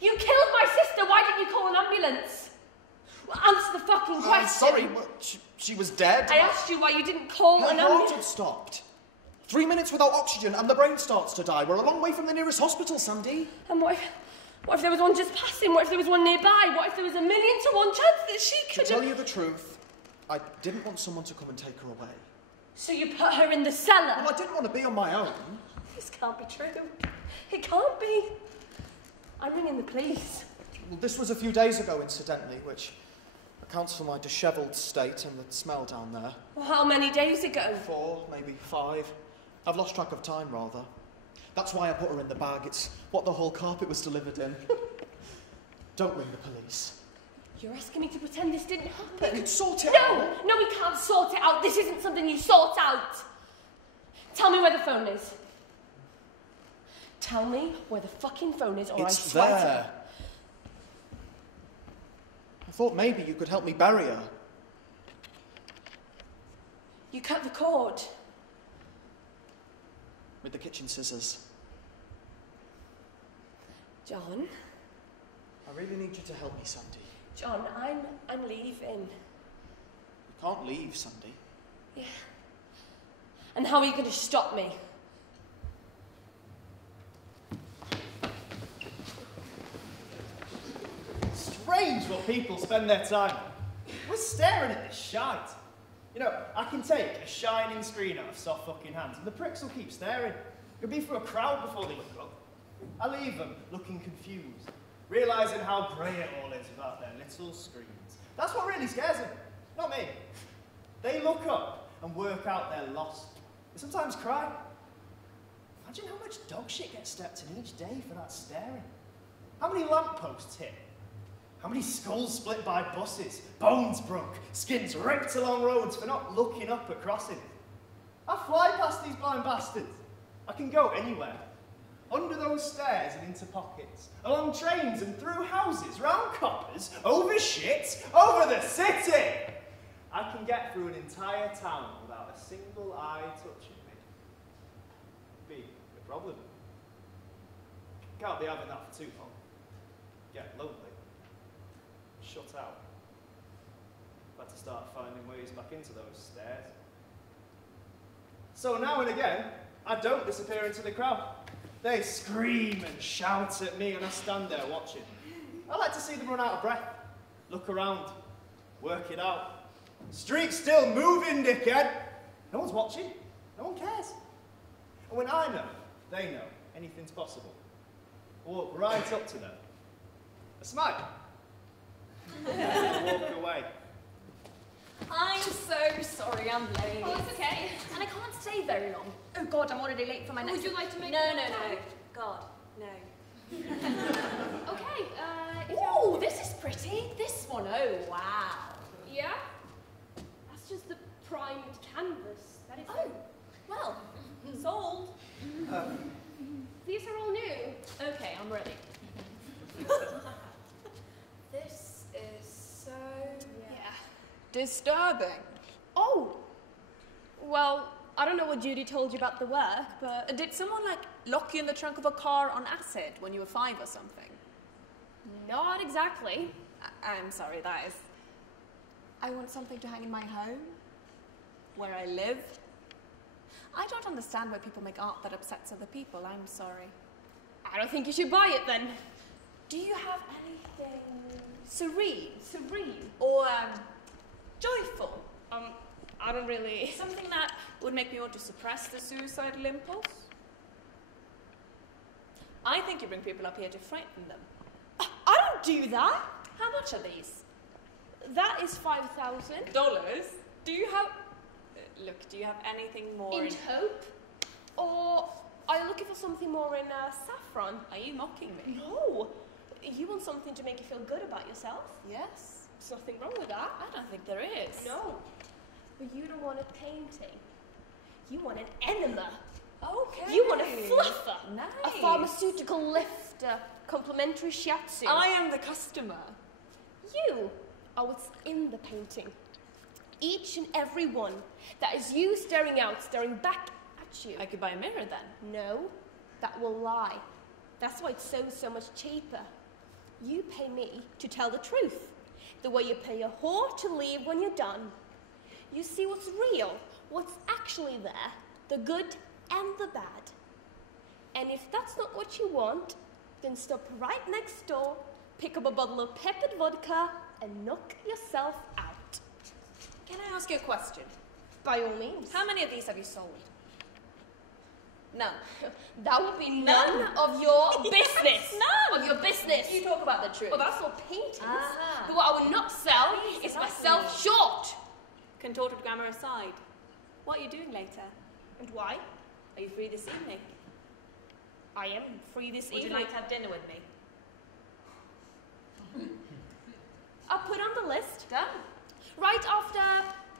You killed my sister. Why didn't you call an ambulance? Well, answer the fucking question. I'm sorry, but she was dead. I asked you why you didn't call an Her heart ambulance. had stopped. 3 minutes without oxygen, and the brain starts to die. We're a long way from the nearest hospital, Sandy. And what if there was one just passing? What if there was one nearby? What if there was 1,000,000 to 1 chance that she could... To tell you the truth, I didn't want someone to come and take her away. So you put her in the cellar? Well, I didn't want to be on my own. This can't be true. It can't be. I'm ringing the police. Well, this was a few days ago, incidentally, which accounts for my dishevelled state and the smell down there. Well, how many days ago? 4, maybe 5. I've lost track of time, rather. That's why I put her in the bag. It's what the whole carpet was delivered in. Don't ring the police. You're asking me to pretend this didn't happen? We can sort it out. No, we can't sort it out. This isn't something you sort out. Tell me where the phone is. Tell me where the fucking phone is, or I swear to... It's there. I thought maybe you could help me bury her. You cut the cord. With the kitchen scissors. John? I really need you to help me, Sandy. John, I'm leaving. You can't leave, Sandy. Yeah. And how are you going to stop me? Strange what people spend their time on. We're staring at this shite. You know, I can take a shining screen out of soft fucking hands and the pricks will keep staring. It'll be for a crowd before they look up. I leave them looking confused, realising how grey it all is without their little screens. That's what really scares them, not me. They look up and work out their loss. They sometimes cry. Imagine how much dog shit gets stepped in each day for that staring. How many lampposts hit? How many skulls split by buses, bones broke, skins ripped along roads for not looking up at crossings? I fly past these blind bastards. I can go anywhere. Under those stairs and into pockets, along trains and through houses, round coppers, over shit, over the city. I can get through an entire town without a single eye touching me. Be a problem. Can't be having that for too long. Get lonely. Shut out. I've had to start finding ways back into those stairs. So now and again, I don't disappear into the crowd. They scream and shout at me and I stand there watching. I like to see them run out of breath, look around, work it out. Street's still moving, dickhead. No one's watching, no one cares. And when I know, they know, anything's possible. I walk right up to them. I smile. I walk away. I'm so sorry I'm late. Oh, it's okay. And I can't stay very long. Oh God, I'm already late for my next... Would you like to make... No. God, no. Okay, Oh, this is pretty. This one, oh wow. Yeah? That's just the primed canvas. That is... Oh, well, sold. These are all new. Okay, I'm ready. This is so... Yeah. Disturbing. Oh! Well, I don't know what Judy told you about the work, but... Did someone, like, lock you in the trunk of a car on acid when you were 5 or something? Not exactly. I'm sorry, that is... I want something to hang in my home, where I live. I don't understand why people make art that upsets other people, I'm sorry. I don't think you should buy it then. Do you have anything serene? Serene? Or, joyful? I don't really... Something that would make me want to suppress the suicidal impulse? I think you bring people up here to frighten them. I don't do that. How much are these? That is $5,000. Do you have... Look, do you have anything more in taupe? Or are you looking for something more in saffron? Are you mocking me? No. You want something to make you feel good about yourself? Yes. There's nothing wrong with that. I don't think there is. No. But you don't want a painting. You want an enema. Okay. You want a fluffer. Nice. A pharmaceutical lifter. Complimentary shiatsu. I am the customer. You are what's in the painting. Each and every one. That is you staring out, staring back at you. I could buy a mirror then. No, that will lie. That's why it's so much cheaper. You pay me to tell the truth. The way you pay a whore to leave when you're done. You see what's real, what's actually there, the good and the bad. And if that's not what you want, then stop right next door, pick up a bottle of peppered vodka, and knock yourself out. Can I ask you a question? By all means. How many of these have you sold? None. That would be none of your business. None of your business. You talk about the truth. Well, that's all paintings. Aha. But what I would not sell is myself short. Contorted grammar aside, what are you doing later? And why? Are you free this evening? I am free this evening. Would you like to have dinner with me? I'll put on the list. Done. Right after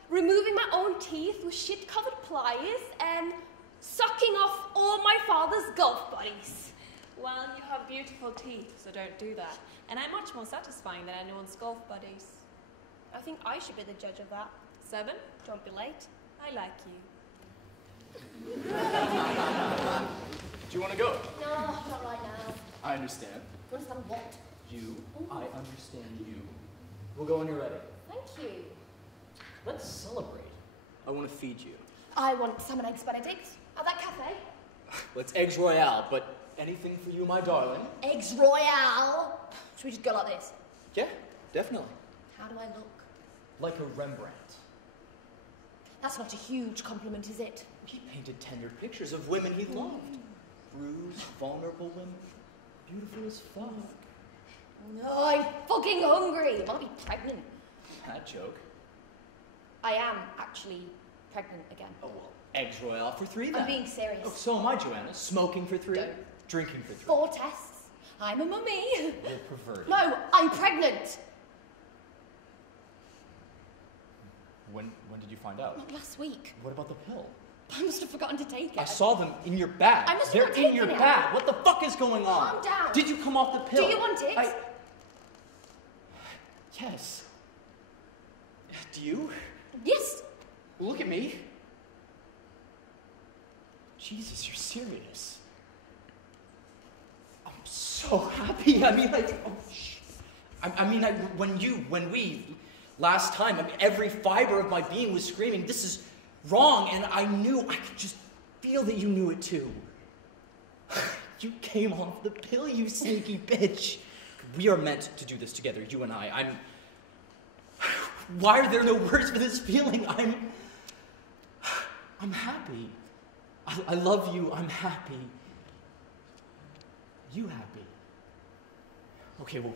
removing my own teeth with shit-covered pliers and sucking off all my father's golf buddies. Well, you have beautiful teeth, so don't do that. And I'm much more satisfying than anyone's golf buddies. I think I should be the judge of that. 7? Don't be late. I like you. Do you want to go? No, not right now. I understand. You understand what? You. I understand you. We'll go when you're ready. Thank you. Let's celebrate. I want to feed you. I want salmon eggs Benedict at that cafe. Well, it's eggs royale, but anything for you, my darling. Eggs Royale. Should we just go like this? Yeah, definitely. How do I look? Like a Rembrandt. That's not a huge compliment, is it? He painted tender pictures of women he loved. Bruised, vulnerable women. Beautiful as fuck. No, I'm fucking hungry. I might be pregnant. That joke. I am actually pregnant again. Oh, well, eggs royale for 3 then. I'm being serious. Oh, so am I, Joanna. Smoking for 3. Don't. Drinking for 3. 4 tests. I'm a mummy. You're perverted. No, I'm pregnant. When did you find out? Not last week. What about the pill? I must have forgotten to take it. I saw them in your bag. I must have They're not in taken your it. bag. What the fuck is going on? Calm down. Did you come off the pill? Do you want it? Yes. Do you? Yes. Look at me. Jesus, you're serious. I'm so happy. I mean, when we, last time, every fiber of my being was screaming, this is wrong, and I could just feel that you knew it too. You came off the pill, you sneaky bitch. We are meant to do this together, you and I. Why are there no words for this feeling? I'm happy. I love you, I'm happy. You happy? Okay, well,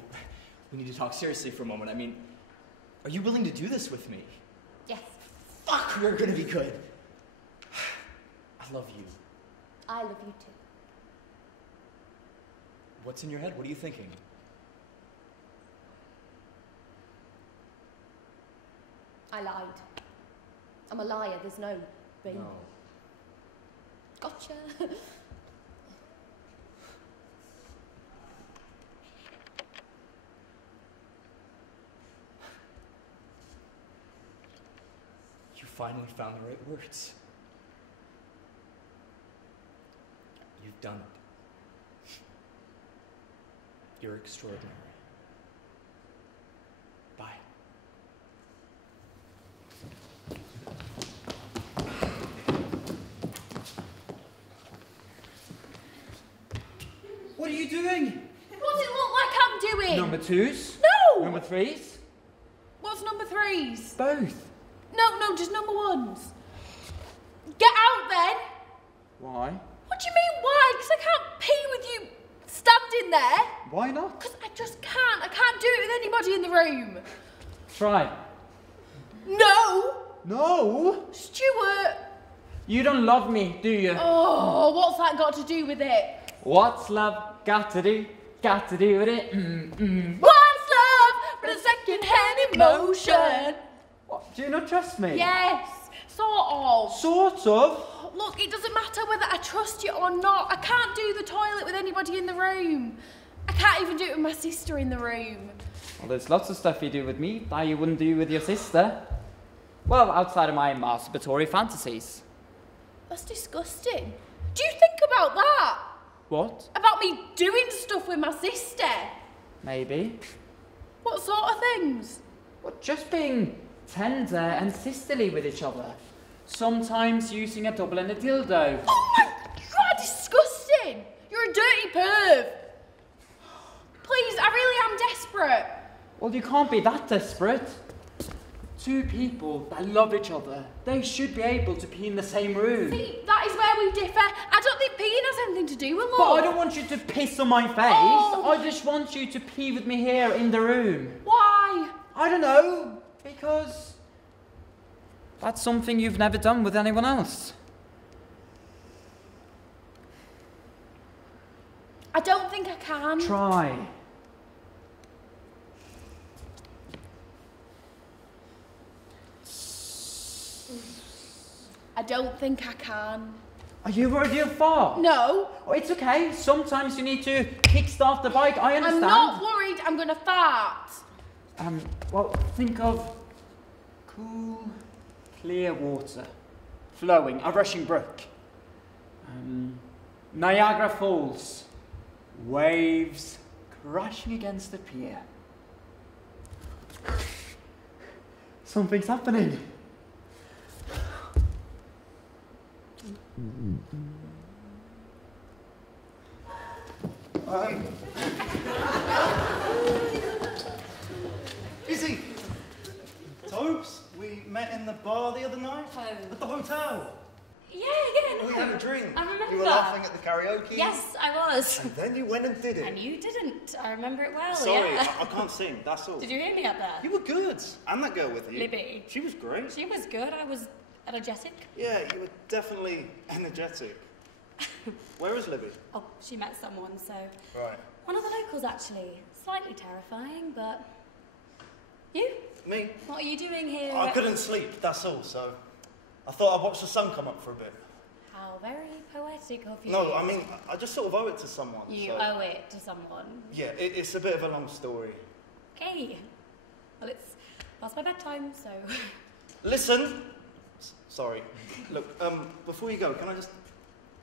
we need to talk seriously for a moment. I mean, are you willing to do this with me? fuck, we're gonna be good. I love you. I love you too. What's in your head? What are you thinking? I lied. I'm a liar, there's no being. No. Gotcha. You finally found the right words. You've done it. You're extraordinary. Bye. What are you doing? What does it look like I'm doing? Number 2s? No! Number 3s? What's number 3s? Both. No, just number 1s. Get out then! Why? What do you mean why? Because I can't pee with you standing there. Why not? Because I just can't. I can't do it with anybody in the room. Try. No! No? Stuart! You don't love me, do you? Oh, what's that got to do with it? What's love got to do with it? What's love but a second-hand emotion? What, do you not trust me? Yes, sort of. Sort of? Look, it doesn't matter whether I trust you or not. I can't do the toilet with anybody in the room. I can't even do it with my sister in the room. Well, there's lots of stuff you do with me that you wouldn't do with your sister. Well, outside of my masturbatory fantasies. That's disgusting. Do you think about that? What? About me doing stuff with my sister? Maybe. What sort of things? Well, just being tender and sisterly with each other. Sometimes using a double and a dildo. Oh my god, disgusting! You're a dirty perv. Please, I really am desperate. Well, you can't be that desperate. Two people that love each other, they should be able to pee in the same room. See, that is where we differ. I don't think peeing has anything to do with love. But I don't want you to piss on my face. Oh. I just want you to pee with me here in the room. Why? I don't know. Because that's something you've never done with anyone else. I don't think I can. Try. I don't think I can. Are you worried you'll fall? No. Oh, it's okay. Sometimes you need to kickstart the bike. I understand. I'm not worried I'm going to fart. Well, think of cool, clear water flowing, a rushing brook. Niagara Falls, waves crashing against the pier. Something's happening. Izzy! Tobes, we met in the bar the other night? At the hotel. Yeah, We had a drink. I remember. You were laughing at the karaoke. Yes, I was. And then you went and did it. And you didn't. I remember it well, Sorry, yeah. I can't sing, that's all. Did you hear me up there? You were good. And that girl with you. Libby. She was great. She was good. I was energetic. Yeah, you were definitely energetic. Where is Libby? Oh, she met someone, so... Right. One of the locals, actually. Slightly terrifying, but... You? Me? What are you doing here? I couldn't sleep, that's all, so... I thought I'd watch the sun come up for a bit. How very poetic of you. No, I mean, I just sort of owe it to someone. You so. owe it to someone. Yeah, it's a bit of a long story. Okay. Well, it's past my bedtime, so... Listen! Sorry. Look, before you go, can I just...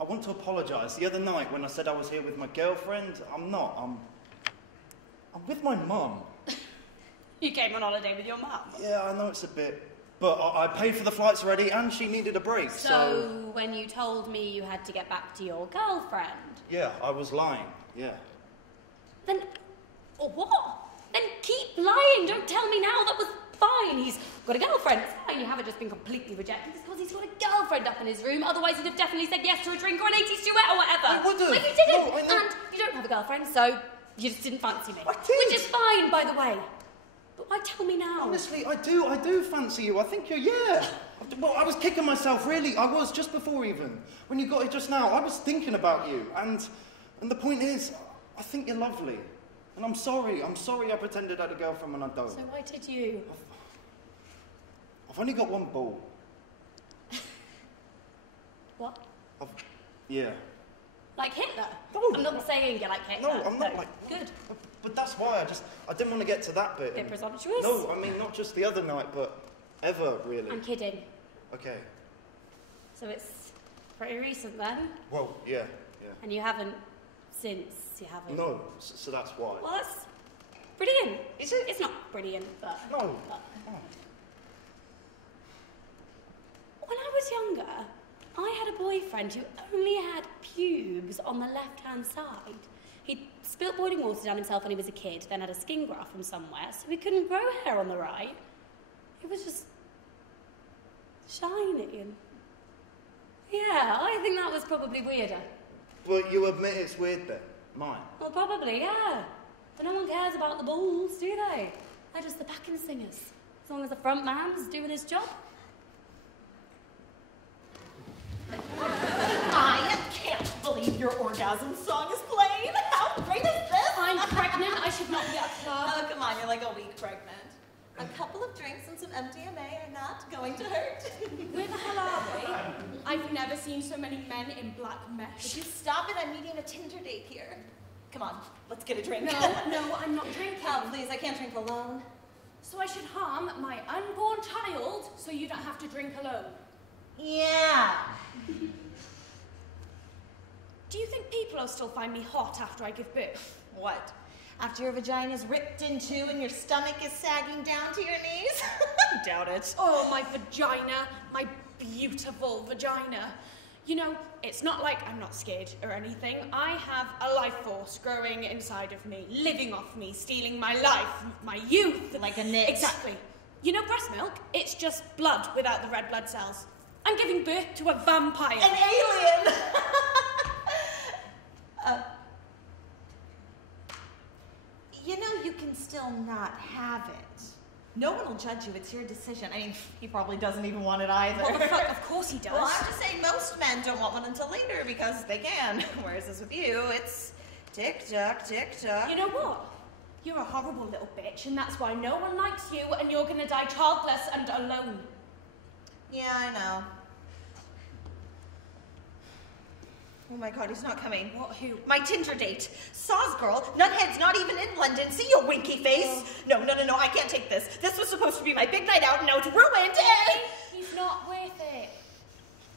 I want to apologise. The other night when I said I was here with my girlfriend, I'm not. I'm with my mum. You came on holiday with your mum? Yeah, I know it's a bit... But I paid for the flights already and she needed a break, So when you told me you had to get back to your girlfriend... Yeah, I was lying, yeah. Then... Or what? Then keep lying. Don't tell me now that was fine. He's got a girlfriend. It's fine. You haven't just been completely rejected. It's because he's got a girlfriend up in his room. Otherwise he'd have definitely said yes to a drink or an 80s duet or whatever. I wouldn't. But you didn't. No, I know. And you don't have a girlfriend, so you just didn't fancy me. I did. Which is fine, by the way. But why tell me now? Honestly, I do fancy you. I think you're, yeah. Well, I was kicking myself, really. I was, just before even. When you got it just now, I was thinking about you. And the point is, I think you're lovely. And I'm sorry. I'm sorry I pretended I had a girlfriend when I don't. So why did you? I've only got one ball. What? Yeah. Like Hitler? No. I'm not saying you're like Hitler. No, I'm not like... Good. But that's why I didn't want to get to that bit. Bit presumptuous? No, I mean, not just the other night, but ever, really. I'm kidding. Okay. So it's pretty recent then? Well, yeah. And you haven't since, you haven't? No, so that's why. Well, that's brilliant. Is it? It's not brilliant, but... No. But... When I was younger, I had a boyfriend who only had pubes on the left-hand side. He'd spilt boiling water down himself when he was a kid, then had a skin graft from somewhere, so he couldn't grow hair on the right. It was just shiny and... Yeah, I think that was probably weirder. Well, you admit it's weird then? Mine? Well, probably, yeah. But no one cares about the balls, do they? They're just the backing singers. As long as the front man's doing his job. I can't believe your orgasm song is playing. How great is this? I'm pregnant. I should not be at club. Oh, come on, you're like a week pregnant. A couple of drinks and some MDMA are not going to hurt. Where the hell are we? I've never seen so many men in black mesh. Would you stop it? I'm meeting a Tinder date here. Come on, let's get a drink. No, I'm not drinking. Oh, please, I can't drink alone. So I should harm my unborn child so you don't have to drink alone? Yeah. Do you think people will still find me hot after I give birth? What? After your vagina's ripped in two and your stomach is sagging down to your knees? Doubt it. Oh, my vagina. My beautiful vagina. You know, it's not like I'm not scared or anything. I have a life force growing inside of me, living off me, stealing my life, my youth. Like a nit. Exactly. You know breast milk? It's just blood without the red blood cells. I'm giving birth to a vampire. An alien! You know, you can still not have it. No one will judge you. It's your decision. I mean, he probably doesn't even want it either. What the fuck? Of course he does. Well, I'm just saying most men don't want one until later because they can. Whereas this with you, it's tick-tock, tick-tock. You know what? You're a horrible little bitch, and that's why no one likes you, and you're gonna die childless and alone. Yeah, I know. Oh my god, he's not coming. What, who? My Tinder date. Saws girl. Nuthead's not even in London. See your winky face? No, I can't take this. This was supposed to be my big night out and now it's ruined. He's not worth it.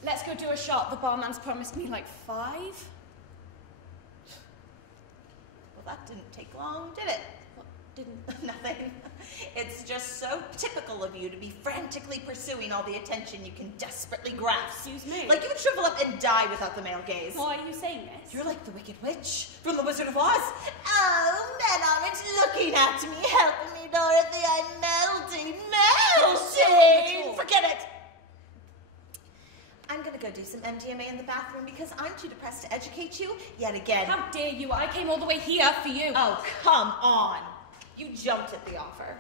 Let's go do a shot. The barman's promised me like 5. Well, that didn't take long, did it? What didn't? Nothing. It's just so typical of you to be frantically pursuing all the attention you can desperately grasp. Excuse me? Like you would shrivel up and die without the male gaze. Why are you saying this? You're like the Wicked Witch from The Wizard of Oz. Oh, men aren't looking at me, helping me, Dorothy. I'm melting. Forget it. I'm gonna go do some MDMA in the bathroom because I'm too depressed to educate you yet again. How dare you? I came all the way here for you. Oh, come on. You jumped at the offer.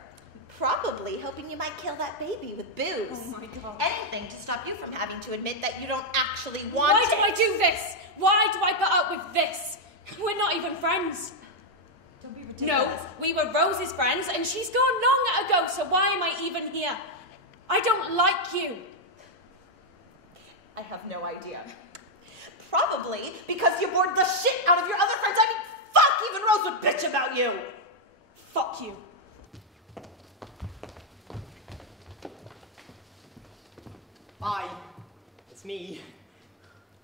Probably hoping you might kill that baby with booze. Oh my god. Anything to stop you from having to admit that you don't actually want Why it. do I do this? Why do I put up with this? We're not even friends. Don't be ridiculous. No, we were Rose's friends and she's gone long ago, so why am I even here? I don't like you. I have no idea. Probably because you bored the shit out of your other friends. I mean, fuck, even Rose would bitch about you. Fuck you. Hi, it's me.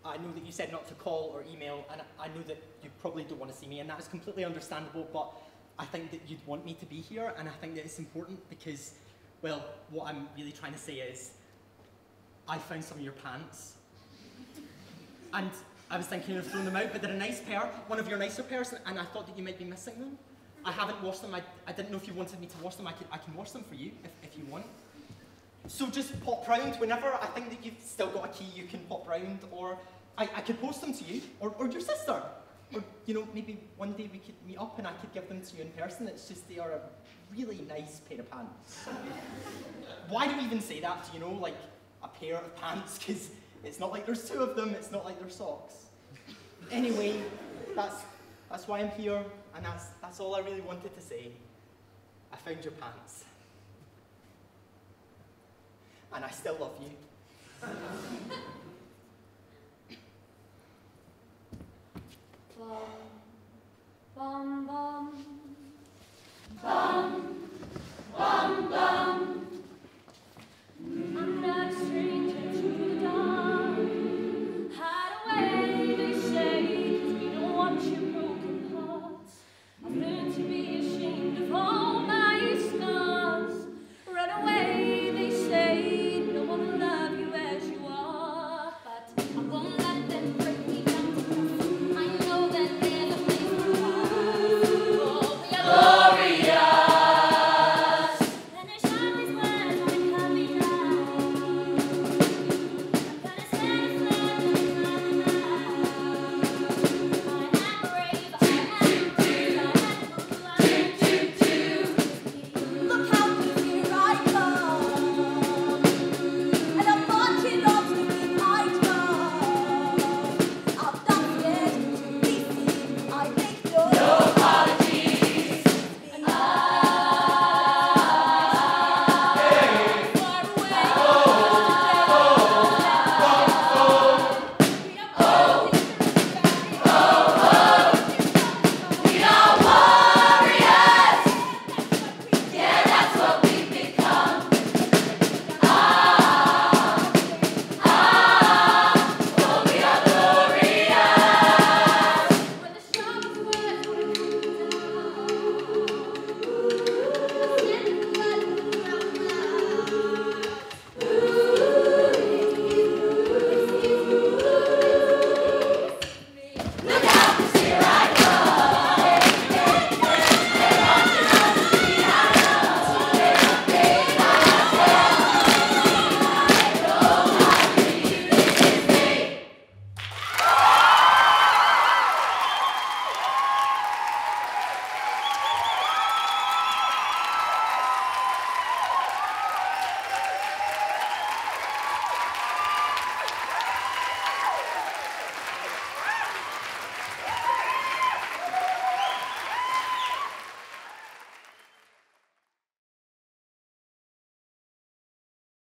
I know that you said not to call or email, and I know that you probably don't want to see me, and that is completely understandable, but I think that you'd want me to be here, and I think that it's important because, well, what I'm really trying to say is, I found some of your pants, and I was thinking of throwing them out, but they're a nice pair, one of your nicer pairs, and I thought that you might be missing them. I haven't washed them. I didn't know if you wanted me to wash them. I can wash them for you if you want. So just pop round whenever. I think that you've still got a key. You can pop round, or I could post them to you, or your sister. Or, you know, maybe one day we could meet up and I could give them to you in person. It's just they are a really nice pair of pants. Why do we even say that? Do you know? Like, a pair of pants, because it's not like there's two of them, it's not like there's socks. Anyway, that's why I'm here, and that's all I really wanted to say. I found your pants. And I still love you. Bum, bum,